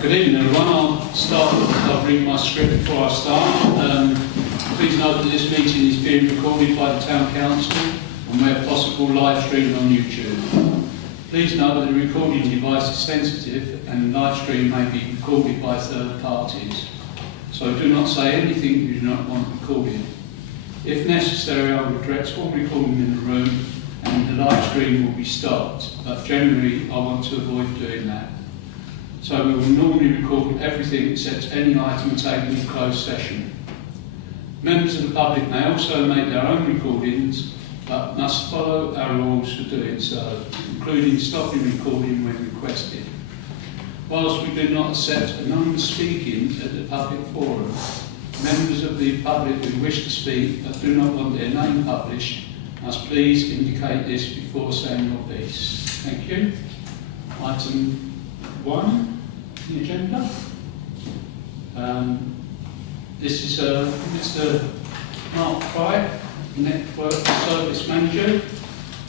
Good evening everyone. I'll read my script before I start. Please note that this meeting is being recorded by the Town Council and where possible live streamed on YouTube. Please note that the recording device is sensitive and the live stream may be recorded by third parties. So do not say anything you do not want recorded. If necessary, I will direct all recording in the room and the live stream will be stopped, but generally I want to avoid doing that. So we will normally record everything except any item taken in closed session. Members of the public may also make their own recordings, but must follow our rules for doing so, including stopping recording when requested. Whilst we do not accept anonymous speaking at the public forum, members of the public who wish to speak but do not want their name published must please indicate this before saying your piece. Thank you. Item 1 on the agenda. This is Mr. Mark Fry, Network Service Manager,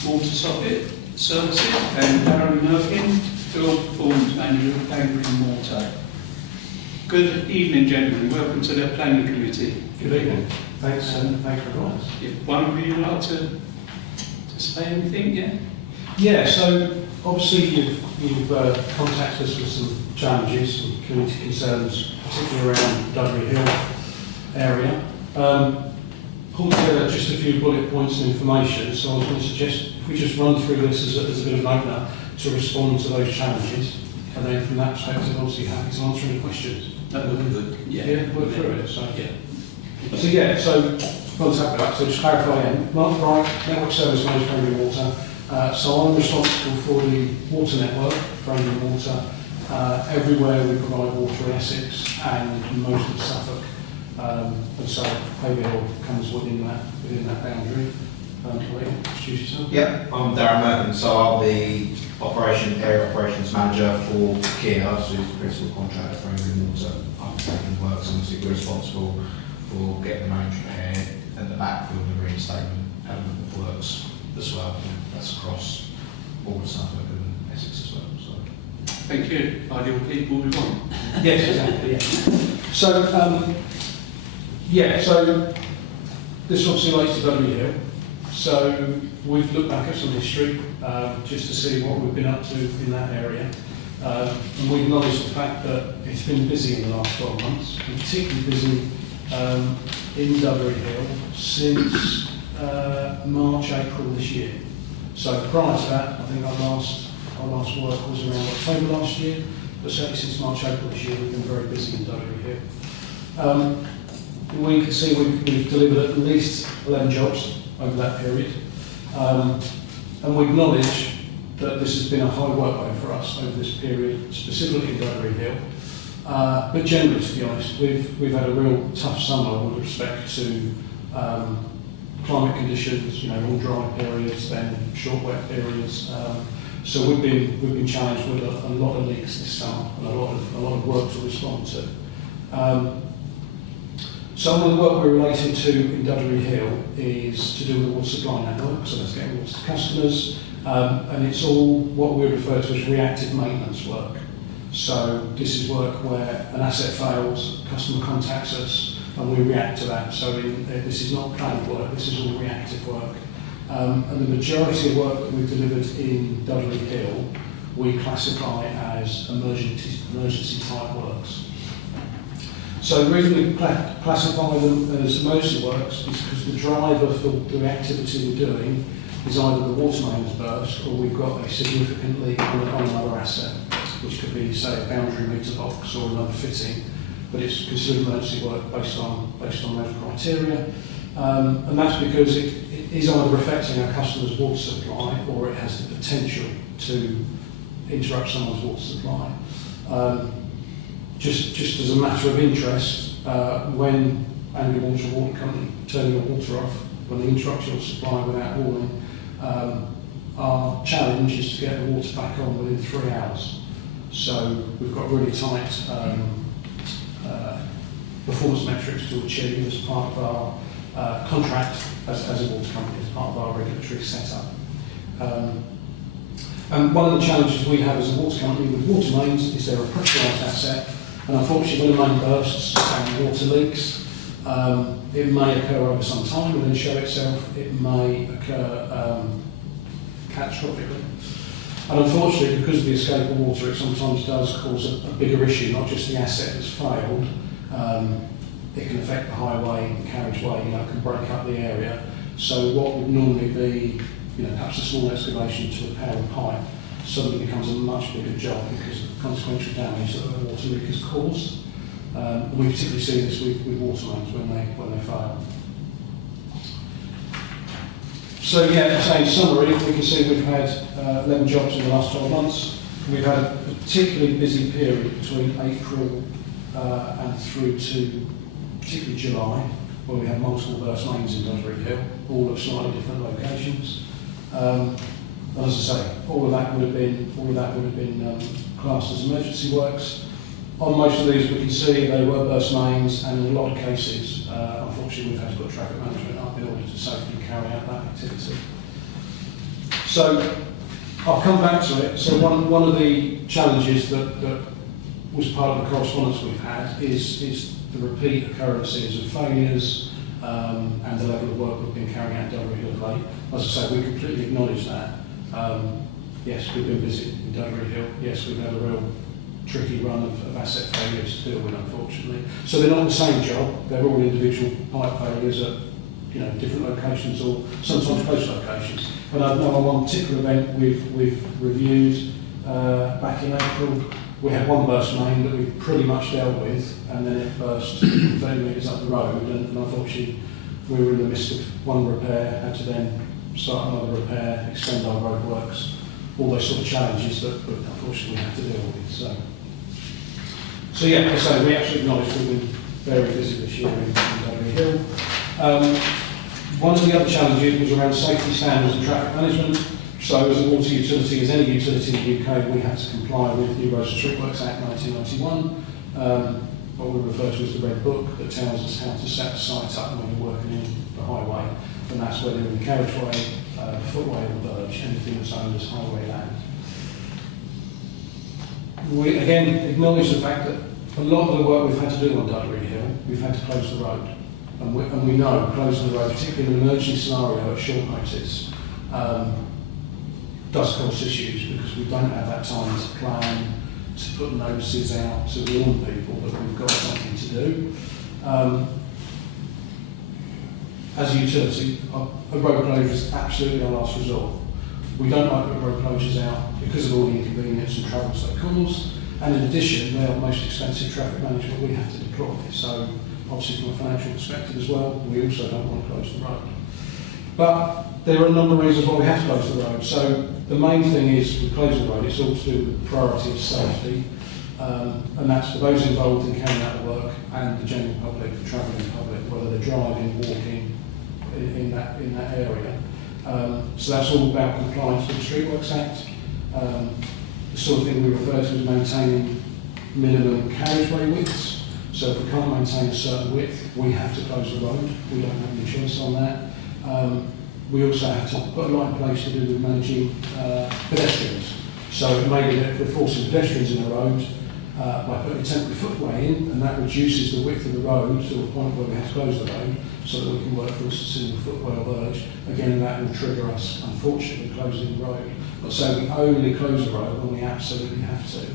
Water Socket Services, and Darren Merkin, Field Performance Manager of Haverhill Water. Good evening, gentlemen. Welcome to the Planning Committee. Good evening. Thanks for inviting us. If one of you would like to say anything, yeah? Yeah, so obviously you've contacted us with some challenges, some community concerns, particularly around Dudley Hill area. Pulled together just a few bullet points and information, so I was going to suggest if we just run through this as a bit of an opener to respond to those challenges, and then from that perspective, obviously happy to answer any questions. That would be good. Yeah, work through it. So contact that. So just clarify again. Mark Wright, Network Service Manager for Haverhill Water. So I'm responsible for the water network for Haverhill Water. Everywhere we provide water in Essex and most of Suffolk. And so Haverhill comes within that boundary. Introduce yourself. Yep, I'm Darren Merkin, so I'm the Area Operations Manager for Kia, who's the principal contractor for Haverhill Water. I'm taking the works, and obviously we're responsible for getting the main repair and the backfill and the reinstatement element of works as well. That's across all of Suffolk and Essex as well. So. Thank you. Ideal people we want. Yes, exactly. Yeah. So this obviously relates to Dudley Hill. So we've looked back at some history just to see what we've been up to in that area. And we acknowledge the fact that it's been busy in the last 12 months, and particularly busy in Dudley Hill since March, April this year. So prior to that, I think our last work was around October last year, but certainly since March, April this year, we've been very busy in Dudley Hill. We can see we've delivered at least 11 jobs over that period. And we acknowledge that this has been a high workload for us over this period, specifically in Haverhill Hill. But generally, to be honest, we've had a real tough summer with respect to climate conditions, long dry periods, then short wet periods. So we've been challenged with a lot of leaks this summer and a lot of work to respond to. Some of the work we're relating to in Dudley Hill is to do with the water supply network, so that's getting water to customers, and it's all what we refer to as reactive maintenance work. So this is work where an asset fails, a customer contacts us, and we react to that. So this is not planned work, this is all reactive work. And the majority of work that we've delivered in Dudley Hill, we classify as emergency type works. So the reason we classify them as emergency works is because the driver for the activity we're doing is either the water main has burst or we've got a significant leak on another asset, which could be, say, a boundary meter box or another fitting, but it's considered emergency work based on those criteria. And that's because it is either affecting our customer's water supply or it has the potential to interrupt someone's water supply. Just as a matter of interest, when Haverhill Water Company turn your water off, when they interrupt your supply without warning, our challenge is to get the water back on within 3 hours. So we've got really tight performance metrics to achieve as part of our contract as a water company, as part of our regulatory setup. And one of the challenges we have as a water company with water mains is they're a pressurised asset, and unfortunately when a main bursts and water leaks, it may occur over some time and then show itself. It may occur catastrophically. And unfortunately, because of the escape of water, it sometimes does cause a bigger issue, not just the asset that's failed. It can affect the highway, the carriageway, it can break up the area. So what would normally be, perhaps a small excavation to repair a pipe suddenly becomes a much bigger job because of the consequential damage that the water leak has caused. We particularly see this with water mains when they fail. So in summary, we can see we've had 11 jobs in the last 12 months. We've had a particularly busy period between April and through to particularly July, where we had multiple burst mains in Haverhill, all at slightly different locations. And as I say, all of that would have been classed as emergency works. On most of these, we can see they were burst mains, and in a lot of cases, unfortunately, we've had to put traffic management up in order to safely carry out that activity. So I'll come back to it. So one of the challenges that was part of the correspondence we've had is the repeat occurrences of failures and the level of work we've been carrying out in Haverhill late. As I say, we completely acknowledge that. Yes, we've been busy in Haverhill. Yes, we've had a real tricky run of asset failures to deal with, unfortunately. So they're not the same job. They're all individual pipe failures at different locations or sometimes close locations. But I know on one particular event we've reviewed back in April. We had one burst main that we pretty much dealt with, and then it burst 30 metres up the road, and unfortunately we were in the midst of one repair, had to then start another repair, extend our roadworks, all those sort of challenges that unfortunately we have to deal with. So yeah, as I say, we actually acknowledge we've been very busy this year in Haverhill. One of the other challenges was around safety standards and traffic management. So as a water utility, as any utility in the UK, we have to comply with New Roads and Street Works Act 1991, what we refer to as the Red Book, that tells us how to set a site up when you're working in the highway, and that's whether in the carriageway, footway or verge, anything that's owned as highway land. We again acknowledge the fact that a lot of the work we've had to do on Dudley Hill, we've had to close the road. And we know closing the road, particularly in an emergency scenario at short notice, does cause issues because we don't have that time to plan, to put notices out, to warn people that we've got something to do. As a utility, a road closure is absolutely our last resort. We don't like putting road closures out because of all the inconvenience and troubles they cause. And in addition, they are the most expensive traffic management we have to deploy. So obviously from a financial perspective as well, we also don't want to close the road. But there are a number of reasons why we have to close the road. So the main thing is with closing the road, it's all to do with the priority of safety. And that's for those involved in carrying out the work and the general public, the travelling public, whether they're driving, walking in that area. So that's all about compliance with the Street Works Act. The sort of thing we refer to as maintaining minimum carriageway widths. So if we can't maintain a certain width, we have to close the road. We don't have any choice on that. We also have to put a light in place to do with managing pedestrians. So it may be that we're forcing pedestrians in the road by putting a temporary footway in, and that reduces the width of the road to a point where we have to close the road so that we can work, for instance, in the footway or verge. Again, that will trigger us, unfortunately, closing the road. But so we only close the road when we absolutely have to.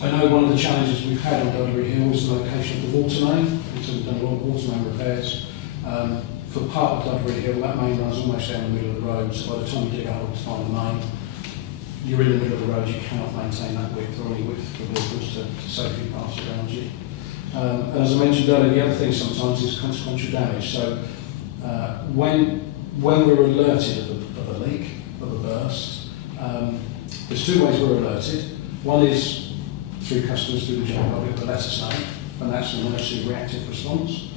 I know one of the challenges we've had on Dudley Hill is the location of the water main. So we've done a lot of water main repairs. For part of Dudley Hill, that main runs almost down the middle of the road, so by the time you dig a hole to find the main, you're in the middle of the road, you cannot maintain that width or any width for vehicles to safely pass around you. And as I mentioned earlier, the other thing sometimes is consequential damage. So when we're alerted of a leak, of a burst, there's two ways we're alerted. One is through customers, through the general public that let us know, and that's an emergency reactive response.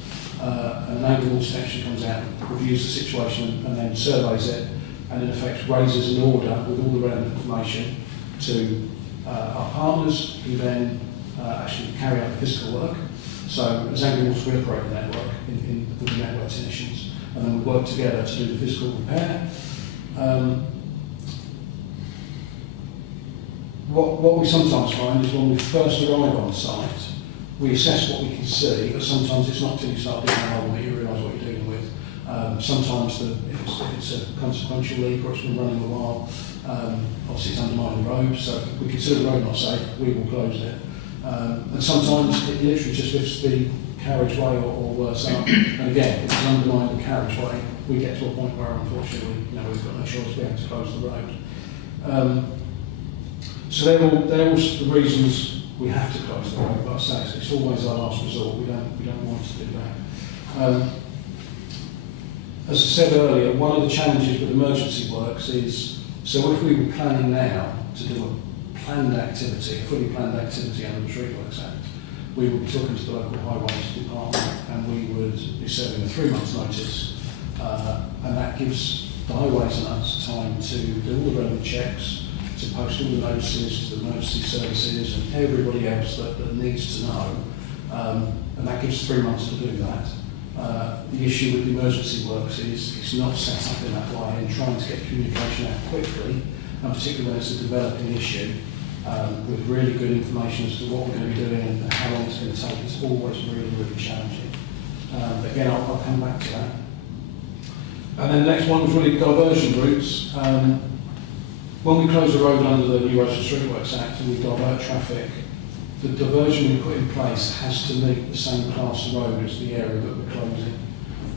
An angry water technician comes out, reviews the situation and then surveys it, and in effect raises an order with all the relevant information to our partners, who then actually carry out the physical work. So as angry water, we operate the network with the network technicians, and then we work together to do the physical repair. what we sometimes find is when we first arrive on site, we assess what we can see, but sometimes it's not till you start digging a hole that you realise what you're dealing with. Sometimes if it's a consequential leak or it's been running a while, obviously it's undermining the road, so if we consider the road not safe, we will close it. And sometimes it literally just lifts the carriageway or worse up. And again, if it's undermining the carriageway, we get to a point where unfortunately, we've got no choice, we have to close the road. So they're all the reasons we have to close the road, but I say it's always our last resort. We don't want to do that. As I said earlier, one of the challenges with emergency works is, so if we were planning now to do a planned activity, a fully planned activity under the Street Works Act, we would be talking to the local highways department and we would be serving a 3 months notice, and that gives the highways and us time to do all the relevant checks, to post all the notices to the emergency services and everybody else that needs to know, and that gives 3 months to do that. The issue with the emergency works is it's not set up in that way, and trying to get communication out quickly, and particularly when it's a developing issue, with really good information as to what we're going to be doing and how long it's going to take, it's always really, really challenging. But again, I'll come back to that. And then the next one was really diversion routes. When we close a road under the new Roads and Street Works Act and we divert traffic, the diversion we put in place has to meet the same class of road as the area that we're closing.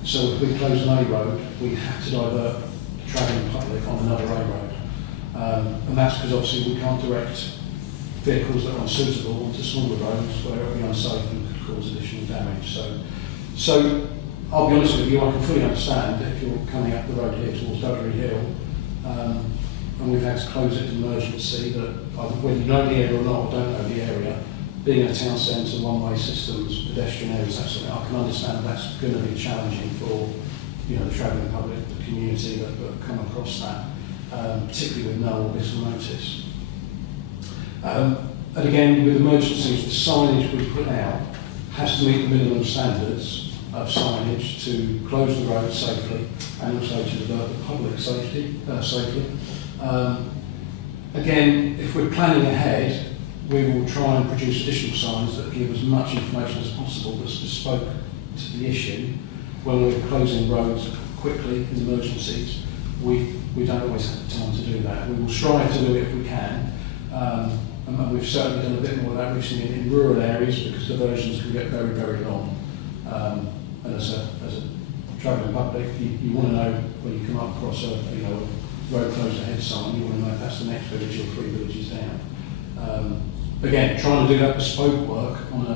So if we close an A road, we have to divert the travelling public on another A road. And that's because obviously we can't direct vehicles that are unsuitable onto smaller roads where it will be unsafe and could cause additional damage. So I'll be honest with you, I can fully understand that if you're coming up the road here towards Haverhill Hill, and we've had to close it as an emergency, that whether you know the area or not or don't know the area, being in a town centre, one-way systems, pedestrian areas, that sort of thing, I can understand that's going to be challenging for the travelling public, the community that come across that, particularly with no or little notice. And again, with emergencies, the signage we put out has to meet the minimum standards of signage to close the road safely and also to divert the public safely. Again, if we're planning ahead, we will try and produce additional signs that give as much information as possible that's bespoke to the issue. When we're closing roads quickly in emergencies, we don't always have the time to do that. We will strive to do it if we can, and we've certainly done a bit more of that recently in rural areas because diversions can get very, very long. And as a travelling public, you want to know when you come up across a road closed ahead sign, you want to know if that's the next village or 3 villages down. Again, trying to do that bespoke work on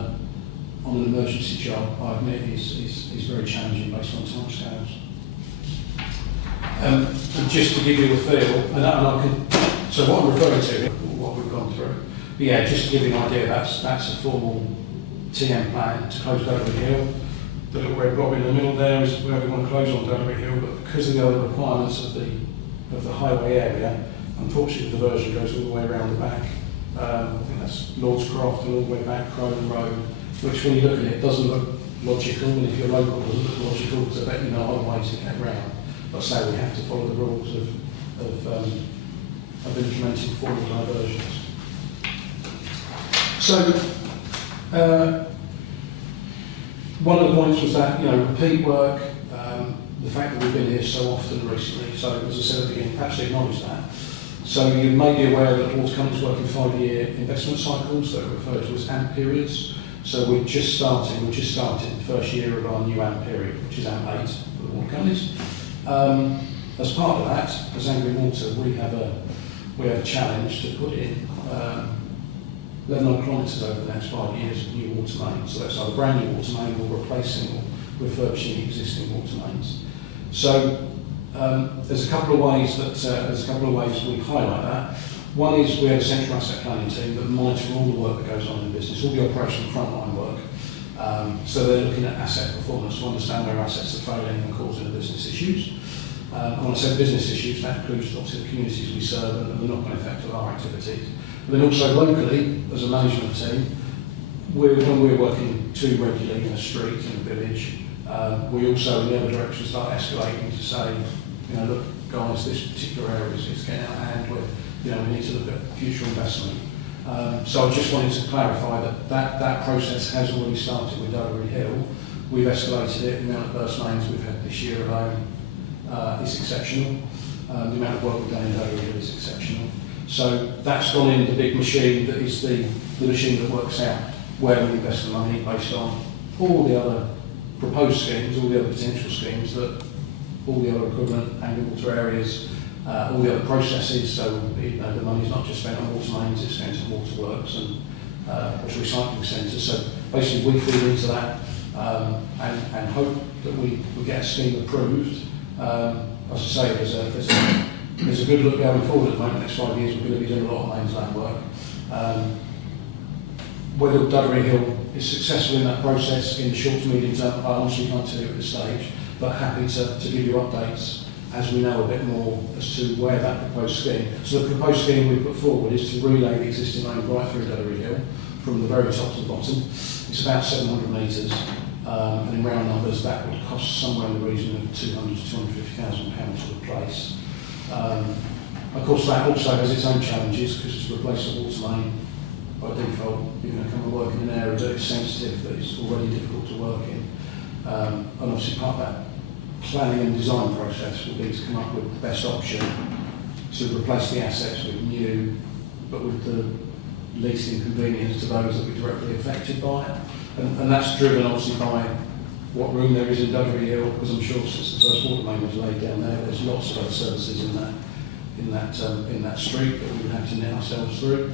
an emergency job, I admit, is very challenging based on timescales. And just to give you a feel, so what I'm referring to, what we've gone through, but yeah, just to give you an idea, that's a formal TM plan to close Haverhill Hill. The little red blob in the middle there is where we want to close on Haverhill Hill, but because of the other requirements of the highway area, unfortunately the diversion goes all the way around the back. I think that's Lord's Croft and all the way back Cronin Road, which when you look at it doesn't look logical, and if you're local it doesn't look logical because I bet you know other ways to get around. But say we have to follow the rules of implementing formal diversions. So one of the points was that repeat work, the fact that we've been here so often recently. So as I said at the beginning, absolutely acknowledge that. So you may be aware that water companies work in 5-year investment cycles that are referred to as AMP periods. So we're just started the first year of our new AMP period, which is AMP 8 for the water companies. As part of that, as Angry Water, we have a challenge to put in 11 kilometres over the next 5 years of new water mains. So that's either brand new water main or replacing or refurbishing existing water mains. So there's a couple of ways we highlight that. One is we have a central asset planning team that monitor all the work that goes on in the business, all the operational frontline work. So they're looking at asset performance to understand where assets are failing and causing the business issues. And when I say business issues, that includes obviously the communities we serve and the knock-on effect of our activities. But then also locally, as a management team, when we're working too regularly in a street, in a village, we also in the other direction start escalating to say, look guys, this particular area is getting out of hand, we need to look at future investment. So I just wanted to clarify that process has already started with Haverhill. We've escalated it. The amount of burst mains we've had this year alone is exceptional. The amount of work we've done in Haverhill is exceptional. So that's gone in the big machine that is the machine that works out where we invest the money based on all the other proposed schemes, all the other potential schemes, that all the other equivalent angry water areas, all the other processes. So the money's not just spent on water mains, it's spent on waterworks and water recycling centres. So basically we feed into that and hope that we get a scheme approved. As I say, there's a good look going forward at the moment. Next 5 years we're going to be doing a lot of mains land work. Whether Haverhill is successful in that process in the short to medium term, I honestly can't tell you at this stage, but happy to give you updates as we know a bit more as to where that proposed scheme. So the proposed scheme we put forward is to relay the existing main right through Haverhill from the very top to the bottom. It's about 700 metres, and in round numbers that would cost somewhere in the region of £200,000 to £250,000 to replace. Of course that also has its own challenges, because to replace a water main by default you're going to come and work in an area that is sensitive, that is already difficult to work in. And obviously part of that planning and design process will be to come up with the best option to replace the assets with new, but with the least inconvenience to those that are directly affected by it. And that's driven obviously by what room there is in Haverhill, because I'm sure since the first water main was laid down there's lots of other services in that street that we would have to net ourselves through.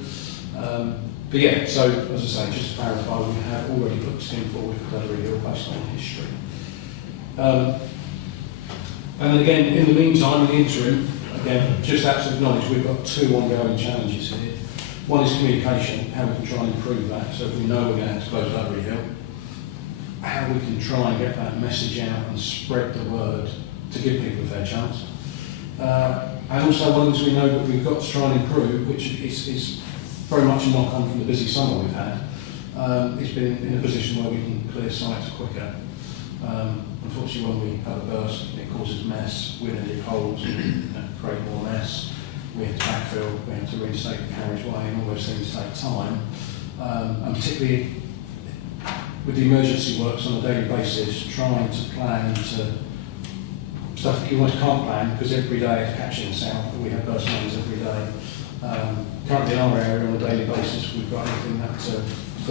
But yeah, so as I say, just to clarify, we have already put the scheme forward for Haverhill based on history. And again, in the meantime, in the interim, again, just have to acknowledge we've got two ongoing challenges here. One is communication, how we can try and improve that. So if we know we're going to have to close Haverhill, how we can try and get that message out and spread the word to give people a fair chance. And also one of the things we know that we've got to try and improve, which is very much a knock-on from the busy summer we've had, is been in a position where we can clear sites quicker. Unfortunately, when we have a burst, it causes mess. We're going to dig holes and create more mess. We have to backfill, we have to reinstate the carriageway, and all those things take time. And particularly with the emergency works on a daily basis, trying to plan to stuff that you almost can't plan, because every day it's catching us out, but we have burst mains every day. Currently in our area on a daily basis we've got anything up to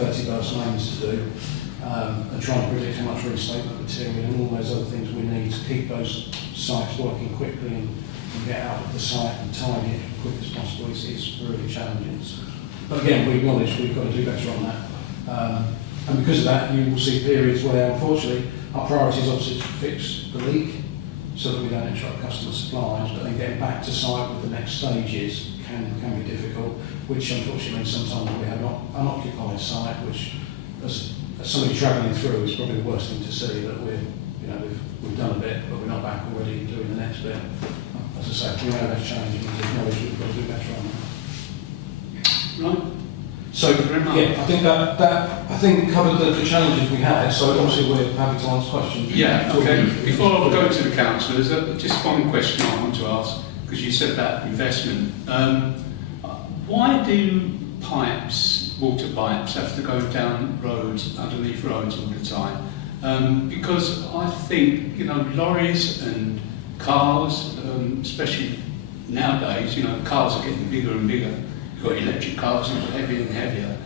30 burst mains to do, and trying to predict how much reinstatement material and all those other things we need to keep those sites working quickly and get out of the site and tidy it as quick as possible is really challenging. But again, we acknowledge we've got to do better on that. And because of that, you will see periods where unfortunately our priority is obviously to fix the leak so that we don't interrupt customer supplies, but then getting back to site with the next stages can be difficult, which unfortunately means sometimes we have an unoccupied site, which as somebody travelling through is probably the worst thing to see, that we've done a bit but we're not back already doing the next bit. As I say, we know that's challenging and we acknowledge we've got to do better on that. Right. So yeah, I think that covered the challenges we had. So obviously we're happy to answer questions. Yeah. Okay. Before I go to the council, there's just one question I want to ask, because you said about investment. Why do water pipes, have to go down roads, underneath roads all the time? Because I think lorries and cars, especially nowadays, cars are getting bigger and bigger. You've got electric cars, which are heavier and heavier.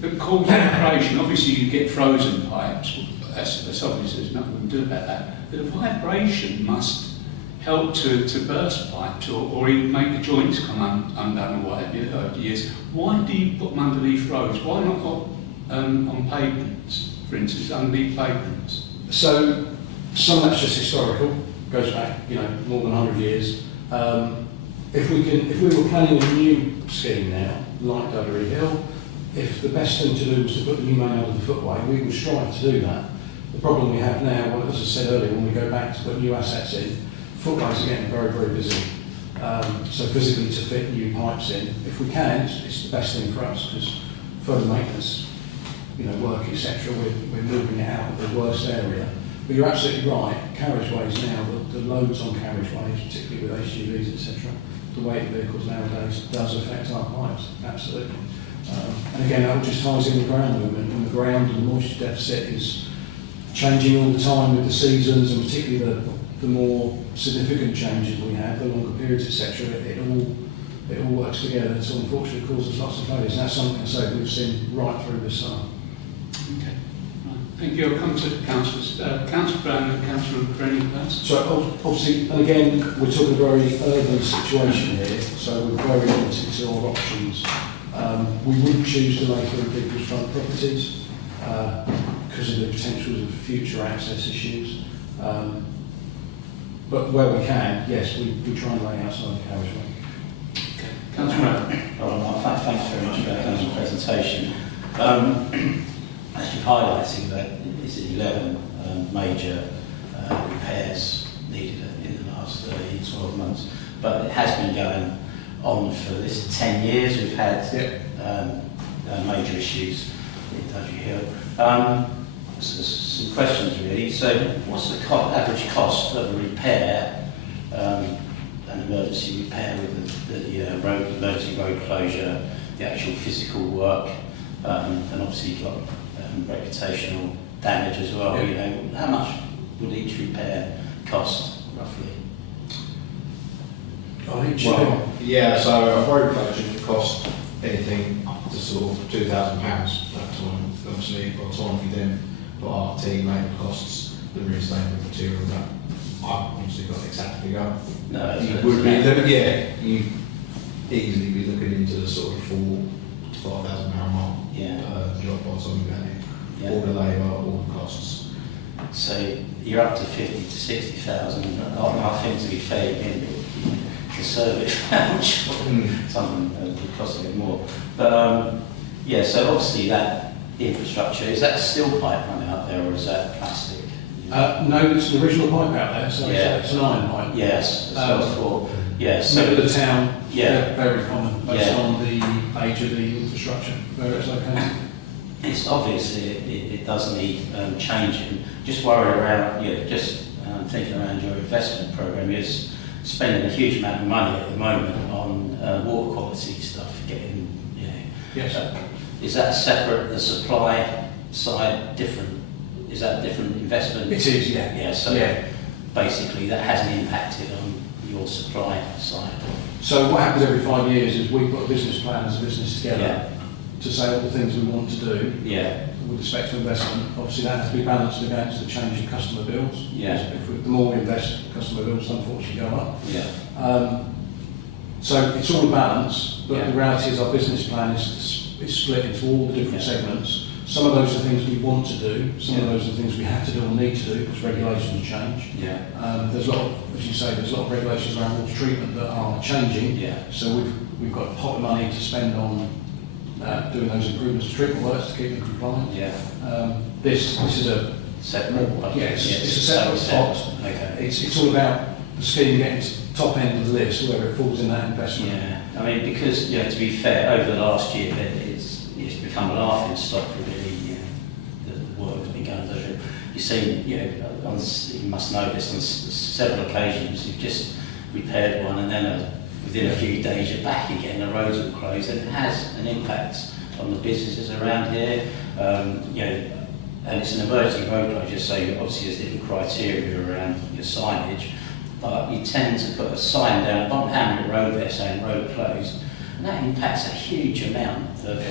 But cause vibration, obviously you get frozen pipes, that's obvious, there's nothing to do about that. But the vibration must help to burst pipes or even make the joints come undone or whatever over the years. Why do you put them underneath roads? Why not put on pavements, for instance, underneath pavements? So some of that's just historical, goes back more than 100 years. If we were planning a new scheme now, like Haverhill, if the best thing to do was to put the new main under the footway, we would strive to do that. The problem we have now, well, as I said earlier, when we go back to put new assets in, footways are getting very, very busy. So physically to fit new pipes in, if we can, it's the best thing for us, because further maintenance, work, etc., we're moving it out of the worst area. But you're absolutely right, carriageways now, the loads on carriageways, particularly with HGVs, etc., the weight of vehicles nowadays does affect our pipes, absolutely. And again, that just ties in with ground movement, and the ground and the moisture deficit is changing all the time with the seasons, and particularly the more significant changes we have, the longer periods, etc. It all works together, so unfortunately it causes lots of failures. And that's something I say we've seen right through this summer. Okay. Right. Thank you. I'll come to the councillors. Councillor Brown and Councillor Brennan first. So obviously, and again, we're talking a very urban situation here, so we're very limited to our options. We wouldn't choose to lay through people's front properties because of the potentials of future access issues. But where we can, yes, we try and lay outside the carriageway. Okay. Councillor Brown. Thanks very much for that presentation. As you've highlighted, that is 11 major repairs needed in the last 12 months, but it has been going on for this 10 years. We've had major issues in Haverhill. Some questions really. So, what's the average cost of a repair, an emergency repair with the emergency road closure, the actual physical work, and obviously you've got reputational damage as well? Yeah. You know, how much would each repair cost roughly? Well, yeah, so a road closure could cost anything up to sort of £2,000 at that time. Obviously, by the time we then put our team labour costs, the reinstatement material, that I've obviously got an exact figure. No, You would be looking, you easily be looking into the sort of £4,000 to £5,000 mark per job by the time you add in all the labour, all the costs. So you're up to 50 to 60,000. I think, to be fair, you can conservative, something would cost a bit more. But yeah, so obviously that infrastructure, is that steel pipe running out there, or is that plastic? No, it's an original pipe out there, so it's an iron pipe. Yes, so so middle of the town, yeah, very common, based on the age of the infrastructure where it's located. It's obviously it does need changing. Just worried around, just thinking around your investment program. You're spending a huge amount of money at the moment on water quality stuff. Yes. Is that separate? The supply side different? Is that different investment? It is, yeah. Yeah. So basically, that hasn't impacted on your supply side. So what happens every 5 years is we put a business plan as a business together to say all the things we want to do with respect to investment. Obviously that has to be balanced against the change in customer bills. The more we invest, customer bills unfortunately go up. So it's all a balance, but the reality is our business plan is split into all the different segments. Some of those are things we want to do, some of those are things we have to do or need to do because regulations change. There's a lot of, as you say, there's a lot of regulations around water treatment that are changing. So we've got a pot of money to spend on doing those improvements to treatment works to keep them compliant. This is a separate. It's a separate pot. It's all about the scheme getting to the top end of the list, where it falls in that investment. I mean, because to be fair, over the last year, it's become a laughing stock really. The work that's been going on. You've seen, you must know this on several occasions. You've just repaired one, and then within a few days you're back again. The roads are closed, and it has an impact on the businesses around here. And it's an emergency road closure, so obviously there's different criteria around your signage. But you tend to put a sign down on Haverhill Road there saying road closed, and that impacts a huge amount of.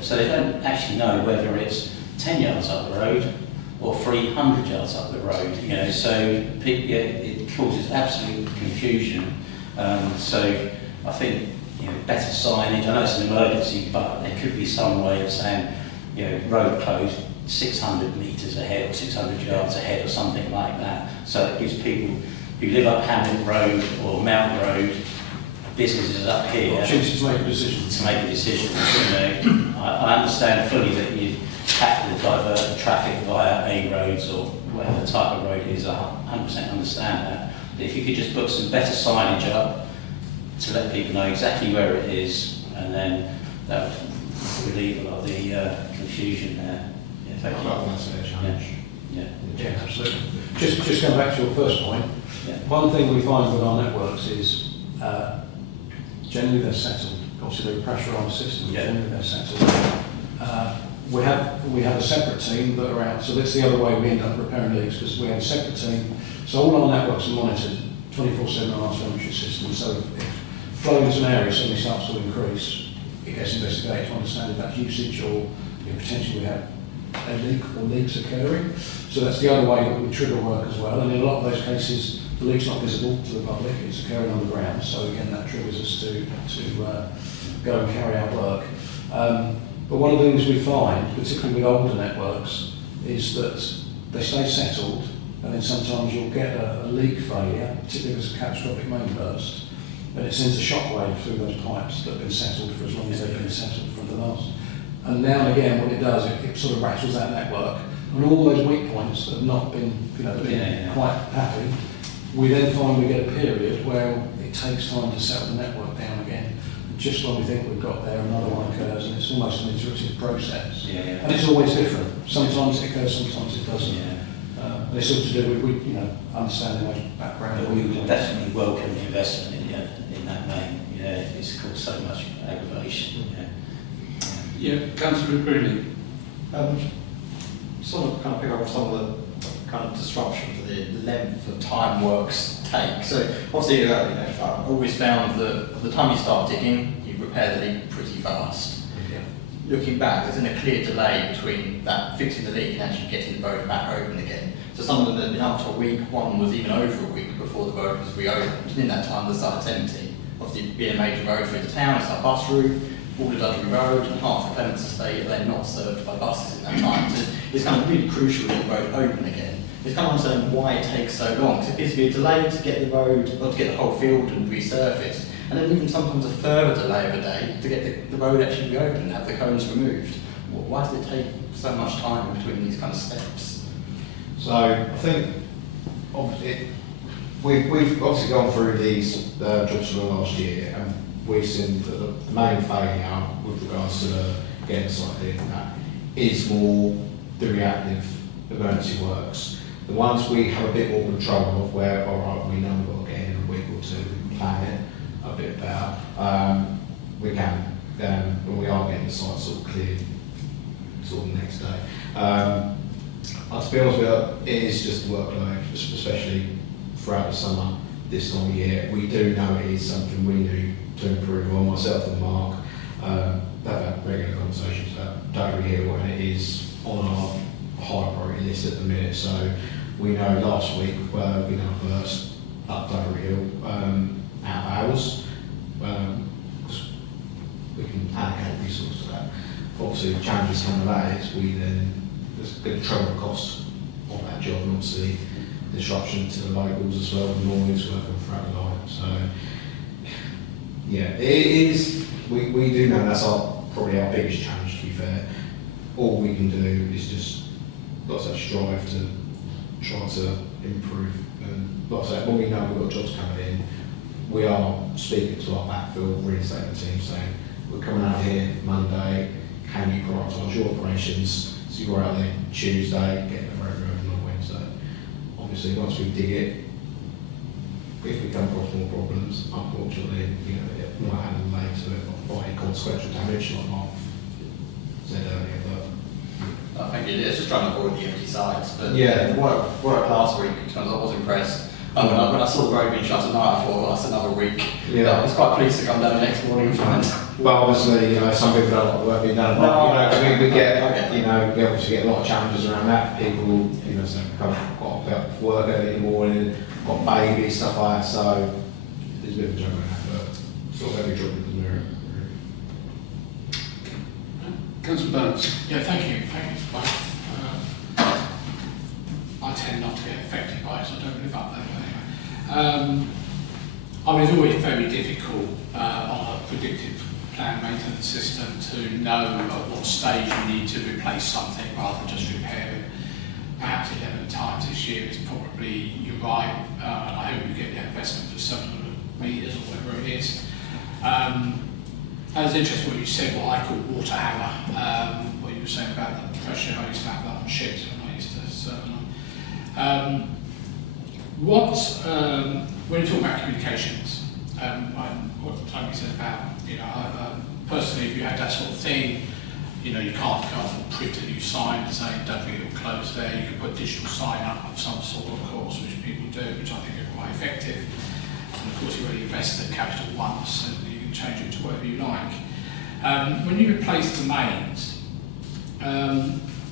So they don't actually know whether it's 10 yards up the road or 300 yards up the road. So it causes absolute confusion. So I think better signage. I know it's an emergency, but there could be some way of saying road closed 600 metres ahead or 600 yards ahead or something like that. So it gives people who live up Haverhill Road or Mount Road, businesses up here, opportunity to make a decision. I understand fully that you have to divert the traffic via A roads or whatever the type of road it is. I 100% understand that. But if you could just put some better signage up to let people know exactly where it is, and then that would relieve a lot of the confusion there. Thank you. That's a fair challenge. Yeah, absolutely. Just going back to your first point, one thing we find with our networks is generally they're settled. obviously the pressure on the system, Yeah. they're settled. We have a separate team that are out, so that's the other way we end up repairing leaks, because we have a separate team. So all our networks are monitored 24/7 on our telemetry system, so if flow into an area suddenly starts to increase, it gets investigated to understand if that's usage or potentially we have a leak or leaks occurring. So that's the other way that we trigger work as well, and in a lot of those cases the leak's not visible to the public, it's occurring underground, so again that triggers us to go and carry out work. But one of the things we find, particularly with older networks, is that they stay settled, and then sometimes you'll get a leak failure, particularly if it's a catastrophic main burst, and it sends a shockwave through those pipes that have been settled for as long as they've been settled from the last. And now and again, what it does, it sort of rattles that network, and all those weak points that have not been, quite happy, we then find we get a period where it takes time to settle the network down again. Just when we think we've got there, another one occurs, and it's almost an iterative process. And it's always different. Sometimes it occurs, sometimes it doesn't. And it's all to do with understanding those background. We would definitely welcome the investment in that main. It's caused so much aggravation. Councillor Greeley. Sort of kind of pick up on some of the kind of disruption for the length of time works take. So obviously, I've always found that the time you start digging, you repair the leak pretty fast. Looking back, there's been a clear delay between that fixing the leak and actually getting the road back open again. So some of them have been up to a week, one was even over a week before the road was reopened. And in that time, the site's empty. Obviously, being a major road through the town, it's our bus route, all the Dudley Road and half the Clements Estate are then not served by buses in that time. So it's kind of really crucial to get the road open again. It's kind of understanding why it takes so long. Because it appears to be a delay to get the road, or to get the whole field and resurfaced. And then even sometimes a further delay of a day to get the road actually reopened and have the cones removed. Why does it take so much time between these kind of steps? So I think we've obviously gone through these jobs for the last year, and we've seen that the main failure with regards to the getting site in that is more the reactive emergency works. The ones we have a bit more control of, where alright, we know we've got to get in a week or two, we can plan it a bit better. We can, when we are getting the site sort of cleared, sort of the next day. To be honest with you, it is just the workload, especially throughout the summer, this time of year. We do know it is something we need to improve on. Myself and Mark have had regular conversations about Haverhill Hill, and it is on our high priority list at the minute. So we know last week we done a burst up Haverhill out of hours. We can allocate resources to that. Obviously, the challenges come with that is there's going to treble the cost of that job, and obviously disruption to the locals as well, the noise working throughout the night. So yeah, it is. We do know that's probably our biggest challenge, to be fair. All we can do is just, like I said, strive to try to improve. And like I said, when we know we've got jobs coming in, we are speaking to our backfield reinstatement team saying, we're coming out here Monday, can you prioritise your operations? So you're out there Tuesday, get the road open on Wednesday. Obviously, once we dig it, if we come across more problems, unfortunately, it might add a delay to it, or any consequential damage, like Mark said earlier. But I think it is just trying to avoid the empty sites. But yeah, the work last week, to be honest, I was impressed. When I saw the road being shut at night, I thought, well, that's another week. Yeah. I was quite pleased to come down the next morning and find. But obviously, some people don't like the work being done. We obviously get a lot of challenges around that. People, so got up for work early in the morning, got babies, stuff like that. So there's a bit of a juggle in that, but sort of every job in the mirror. Councillor Burns. Yeah, thank you. I tend not to get affected by it, so I don't live up there. It's always very difficult on a predictive plan maintenance system to know at what stage you need to replace something rather than just repair it. Perhaps 11 times this year is probably, you're right, and I hope you get the investment for 700 metres or whatever it is. It's interesting what you said, what I call water hammer, what you were saying about the pressure. I used to have that on ships when I used to serve them. When you talk about communications, what Tony said about, personally, if you had that sort of thing, you can't go off and print a new sign saying Dudley Hill closed there. You can put a digital sign up of some sort, of course, which people do, which I think are quite effective. And of course, you already invested capital once, and you can change it to whatever you like. When you replace the mains,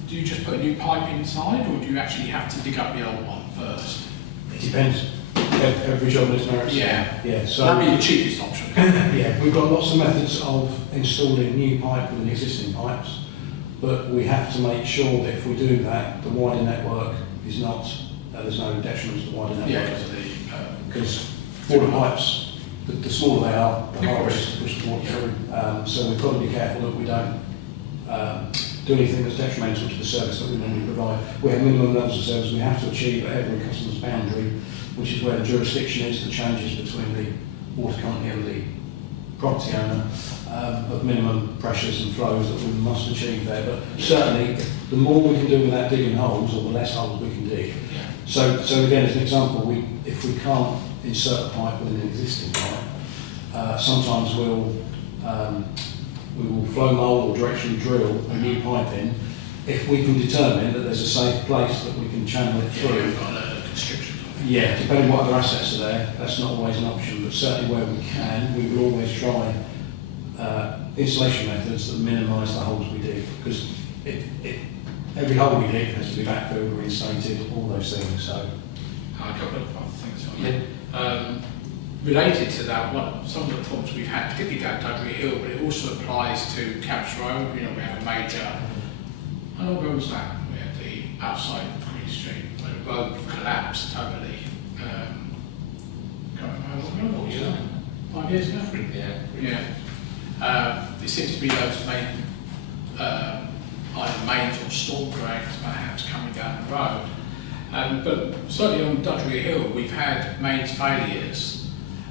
do you just put a new pipe inside, or do you actually have to dig up the old one first? It depends. Every job has merits. Yeah. So that'd be the cheapest option. yeah, we've got lots of methods of installing new pipe within existing pipes, but we have to make sure that if we do that, the wider network is not. There's no detriment to the wider network. Yeah, because water pipes, the smaller they are, the harder it is to push the water through. So we've got to be careful that we don't do anything that's detrimental to the service that we normally provide. We have minimum levels of service we have to achieve at every customer's boundary, which is where the jurisdiction is, the changes between the water company and the property owner, of minimum pressures and flows that we must achieve there. But certainly, the more we can do without digging holes, or the less holes we can dig. So again, as an example, if we can't insert a pipe within an existing pipe, sometimes we will flow mould or directionally drill a new pipe in if we can determine that there's a safe place that we can channel it through. We've got a constriction. Yeah, depending on what other assets are there, that's not always an option, but certainly where we can, we will always try installation methods that minimise the holes we dig, because every hole we dig has to be backfilled, reinstated, all those things. So, A couple of other things on that. Related to that, some of the problems we've had, particularly down Dudley Hill, but it also applies to Camps Road. We have a major. Where was that? We had the outside Green Street where the road collapsed totally. Can't remember what year. 5 years ago. Yeah. There seems to be those main, either mains or storm drains perhaps coming down the road. But certainly on Dudley Hill, we've had mains failures.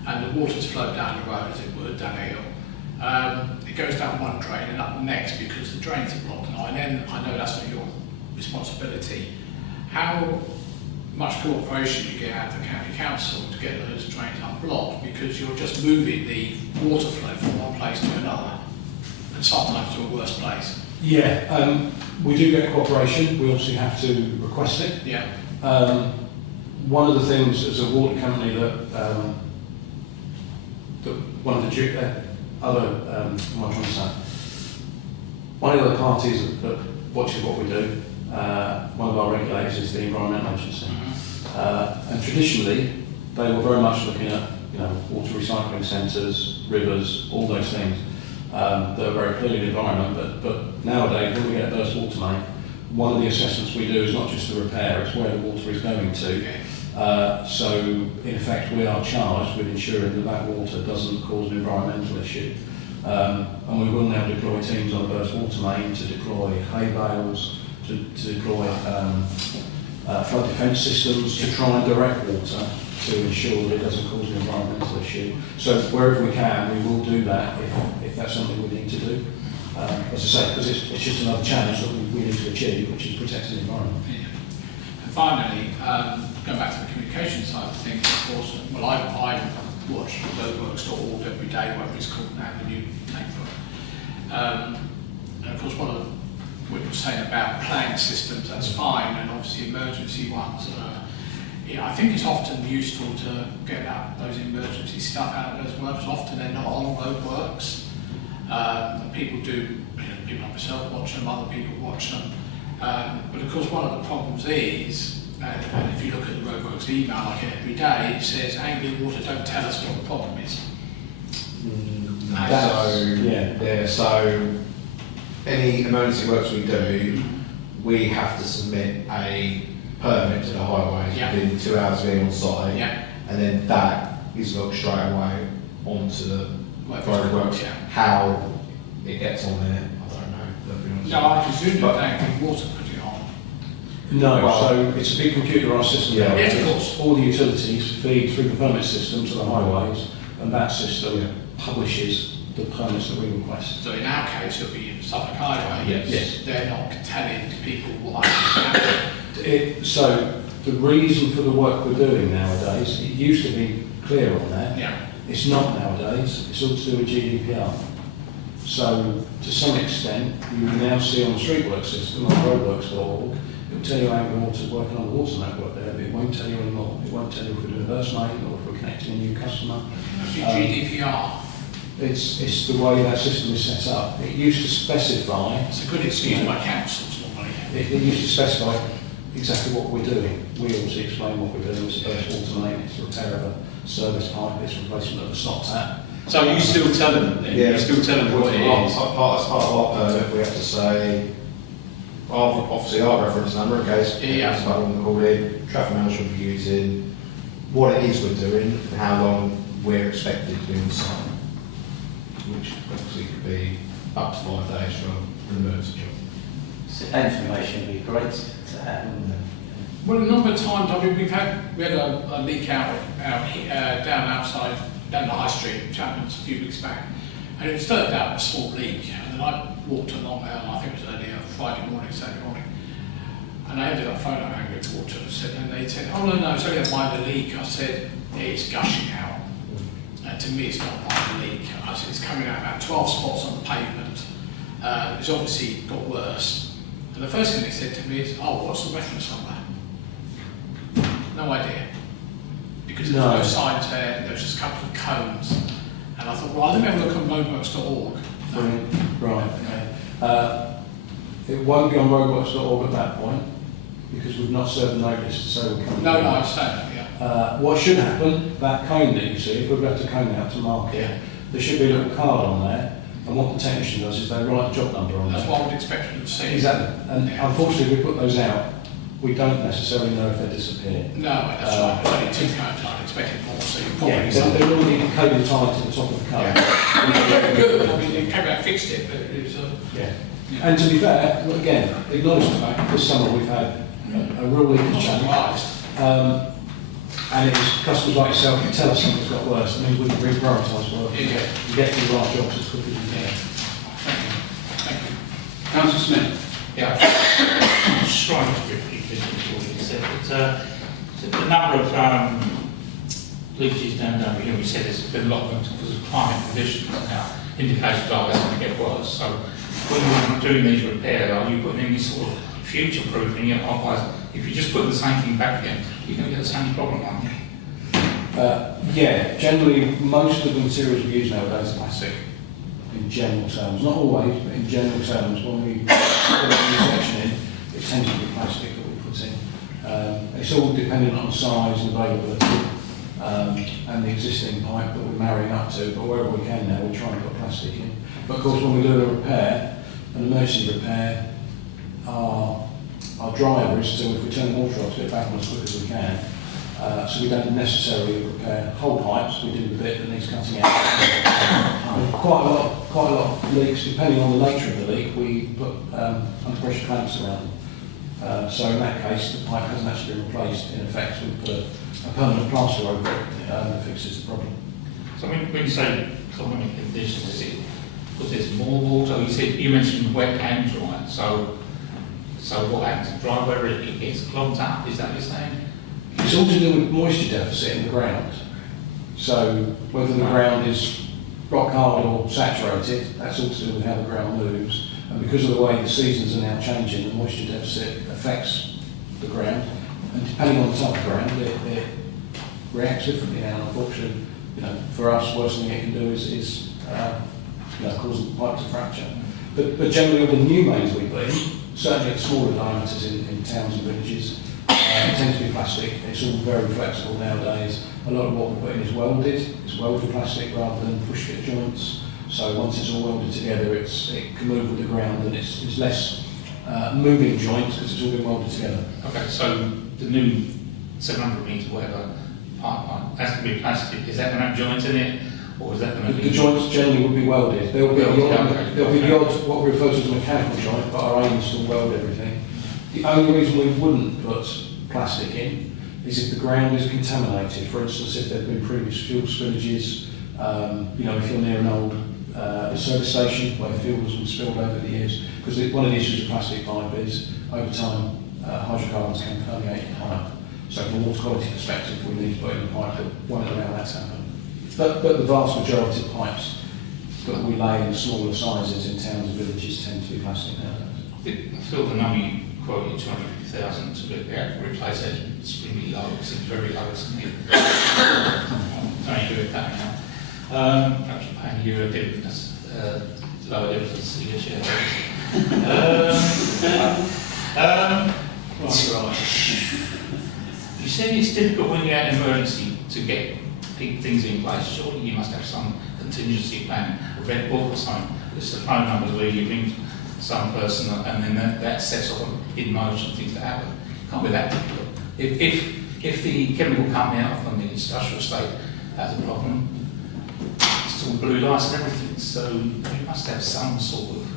And the water's flowed down the road, as it were, down a hill. It goes down one drain and up the next because the drains are blocked now. And then I know that's not your responsibility. How much cooperation do you get out of the county council to get those drains unblocked, because you're just moving the water flow from one place to another, and sometimes to a worse place? yeah, we do get cooperation. We obviously have to request it. Yeah. One of the things as a water company that one of the other, what am I trying to say? One of the other parties that watches what we do, one of our regulators is the Environmental Agency. And traditionally, they were very much looking at water recycling centres, rivers, all those things that are very clearly the environment. But nowadays, when we get a burst water main, one of the assessments we do is not just the repair, it's where the water is going to. So, in effect, we are charged with ensuring that water doesn't cause an environmental issue. And we will now deploy teams on a burst water main to deploy hay bales, to deploy flood defence systems to try and direct water to ensure that it doesn't cause an environmental issue. So wherever we can, we will do that if that's something we need to do. As I say, because it's just another challenge that we need to achieve, which is protecting the environment. And finally, going back to the communication side of things, of course, well, I watch roadworks.org every day, whatever it's called now, the new name for it. And of course, one of the, what you were saying about planning systems, that's fine, and obviously emergency ones. I think it's often useful to get those emergency stuff out there as well, because often they're not on roadworks. And people do, people like myself watch them, other people watch them. But of course, one of the problems is, and if you look at the roadworks email, I get every day, it says, Anglian Water don't tell us what the problem is. So any emergency works we do, we have to submit a permit to the highways within 2 hours of being on site, and then that is looked straight away onto the roadworks. How it gets on there, I don't know. No, I presume that Anglian Water put it on. No, so it's a big computerised system. Yeah, of course. All the utilities feed through the permit system to the highways, and that system publishes the permits that we request. So in our case, it'll be Suffolk Highway. Yes. They're not telling people what happened. So the reason for the work we're doing nowadays, it used to be clear on that. It's not nowadays, it's all to do with GDPR. So, to some extent, you will now see on the streetwork system, on roadworks.org, it will tell you how many water's working on the water network there, but it won't tell you anymore. It won't tell you if we're doing a burst main or if we're connecting a new customer. GDPR. It's the way that system is set up. It used to specify... It's a good excuse by councils normally. It used to specify exactly what we're doing. We obviously explain what we're doing. It's a burst water main, it's a repair of a service pipe, it's replacement of a stop tap. So you still tell them then? Yeah. You still tell them what it is? As part of our permit, we have to say, obviously our reference number in case it's about when we call in, traffic management we're using, what it is we're doing, and how long we're expected to be on site, which obviously could be up to 5 days from an emergency job. So that information would be great to have. Well, a number of times, I mean, we had a leak out down outside, down the high street, which happened a few weeks back, and it started out a small leak, and then I walked along there, I think it was earlier Friday morning, Saturday morning, and I ended up phoning Angry Water and they said, oh no, it's only a minor leak. I said, it's gushing out. To me, it's not a minor leak. I said, it's coming out about 12 spots on the pavement. It's obviously got worse. And the first thing they said to me is, oh, what's the reference number? No idea. Because there was no signs there was just a couple of cones. And I thought, well, let me have a look on roadworks.org. Right, okay. It won't be on roadworks.org at that point, because we've not served the notice to say we're coming. No, I understand that, yeah. What should happen, that cone that you see, if we've left a cone out to mark it, there should be a little card on there, and what the technician does is they write the job number on That's there. what I would expect them to see. Exactly, and unfortunately we put those out, we don't necessarily know if they disappear. No, that's right. There's only 2 cones. I'd expect it more, so you probably... They're normally coded tied to the top of the cone. Yeah. Good. I mean, they came out and fixed it, but it was... And to be fair, again, acknowledge the fact this summer we've had a real leakage change. And it was customers like yourself who tell us something's got worse. I mean, we can reprioritise work. You get to the right jobs as quickly as you can. Thank you. Councillor Smith. Yeah. Trying to repeat what you said, but the number of leakages down here, we said there's been a lot of them because of climate conditions now. Indications are it's going to get worse. So when you're doing these repairs, are you putting any sort of future proofing? Otherwise, if you just put the same thing back again, you're going to get the same problem, aren't you? Yeah, generally most of the materials we use nowadays are plastic, in general terms. Not always, but in general terms. When we put a section in, it tends to be plastic that we put in. It's all dependent on size and availability and the existing pipe that we're marrying up to, but wherever we can now, we try and put plastic in. But of course, when we do a repair, an emergency repair, our driver is to, if we turn the water off, to get back on as quick as we can. So we don't necessarily repair whole pipes, we do the bit that needs cutting out. Quite a lot of leaks, depending on the nature of the leak, we put under pressure clamps around them. So in that case, the pipe hasn't actually been replaced. In effect, we put a permanent plaster over it that fixes the problem. So when you say climate conditions, is it because there's more water? You mentioned wet and dry. So what happens to dry where it gets clogged up? Is that what you're saying? It's all to do with moisture deficit in the ground. So whether the ground is rock hard or saturated, that's all to do with how the ground moves. And because of the way the seasons are now changing, the moisture deficit affects the ground. And depending on the type of ground, it reacts differently now. And unfortunately, for us, worst thing it can do is cause the pipe to fracture. But generally, all the new mains we bleed, certainly at smaller diameters in towns and villages, it tends to be plastic. It's all very flexible nowadays. A lot of what we put in is welded. It's welded plastic rather than push-fit joints. So once it's all welded together, it can move with the ground, and it's less moving joints because it's all been welded together. Okay, so the new 700 metre whatever pipeline has to be plastic. Is that going to have joints in it, or is that going to be... The joints generally would be welded. There'll be the odd, what we refer to as a mechanical joint, but our aim is to weld everything. The only reason we wouldn't put plastic in is if the ground is contaminated. For instance, if there have been previous fuel spillages, if you're near an old service station where fuel has been spilled over the years. Because one of the issues of plastic pipe is, over time, hydrocarbons can permeate the pipe. So from a water quality perspective, we need to put in a pipe that won't allow that to happen. But the vast majority of pipes that we lay in smaller sizes in towns and villages tend to be plastic nowadays. I feel the number you quoted, 250,000, to replace it, it's really low, it seems very low, isn't it? Don't you do it that now? Perhaps you're paying you a bit lower dividends to your shareholders. You said it's difficult when you're at an emergency to get things in place. Surely you must have some contingency plan, a red book or something. It's the phone numbers where you ring some person and then that sets off in motion things that happen. Can't be that difficult. If the chemical company out on the industrial estate has a problem, it's all blue lights and everything. So you must have some sort of.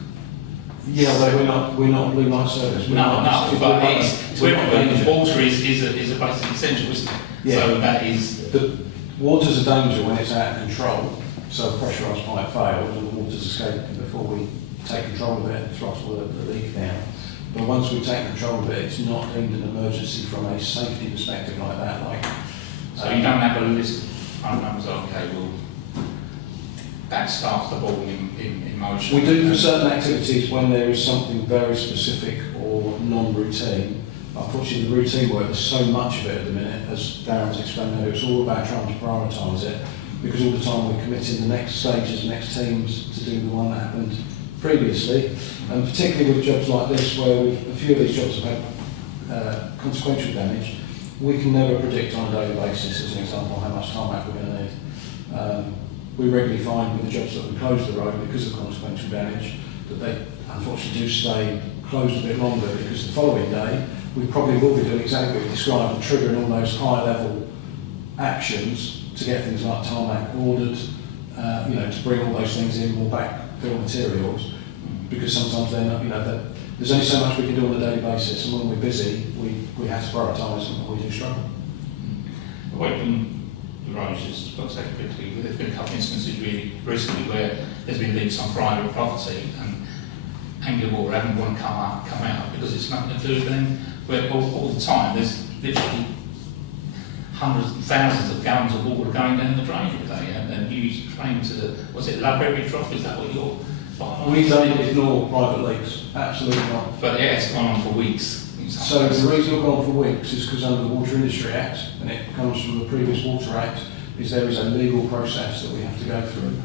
Yeah, although we're not a blue light service. But it's the water is a basic essential, isn't it? Yeah. So that is. The water's a danger when it's out of control. So a pressurised pipe fails and the water's escaping before we take control of it and throttle the leak down. But once we take control of it, it's not deemed an emergency from a safety perspective like that. So you don't have a list of phone numbers, okay, well, that starts the ball in motion. We do for certain activities when there is something very specific or non-routine. Unfortunately, the routine work, there's so much of it at the minute, as Darren's explained earlier, it's all about trying to prioritise it, because all the time we're committing the next stages, next teams to do the one that happened previously, and particularly with jobs like this, where a few of these jobs have had consequential damage, we can never predict on a daily basis, as an example, how much tarmac we're going to need. We regularly find with the jobs that we close the road because of consequential damage that they unfortunately do stay closed a bit longer, because the following day we probably will be doing exactly what you described and triggering all those high level actions to get things like tarmac ordered, to bring all those things in, more backfill materials, because sometimes they're not, there's only so much we can do on a daily basis, and when we're busy we have to prioritise and we do struggle. Away from the roads, just got to say quickly, there's been a couple of instances really recently where there's been leaks on private property and angular water haven't want to come out because it's nothing to do with them, where all the time there's literally hundreds and thousands of gallons of water going down the drain every day, and you claim to was it Loveberry Trough, is that what you're... We don't ignore private leaks, absolutely not. But yeah, it's gone on for weeks. So the reason it's gone on for weeks is because under the Water Industry Act, and it comes from the previous Water Act, is there is a legal process that we have to go through.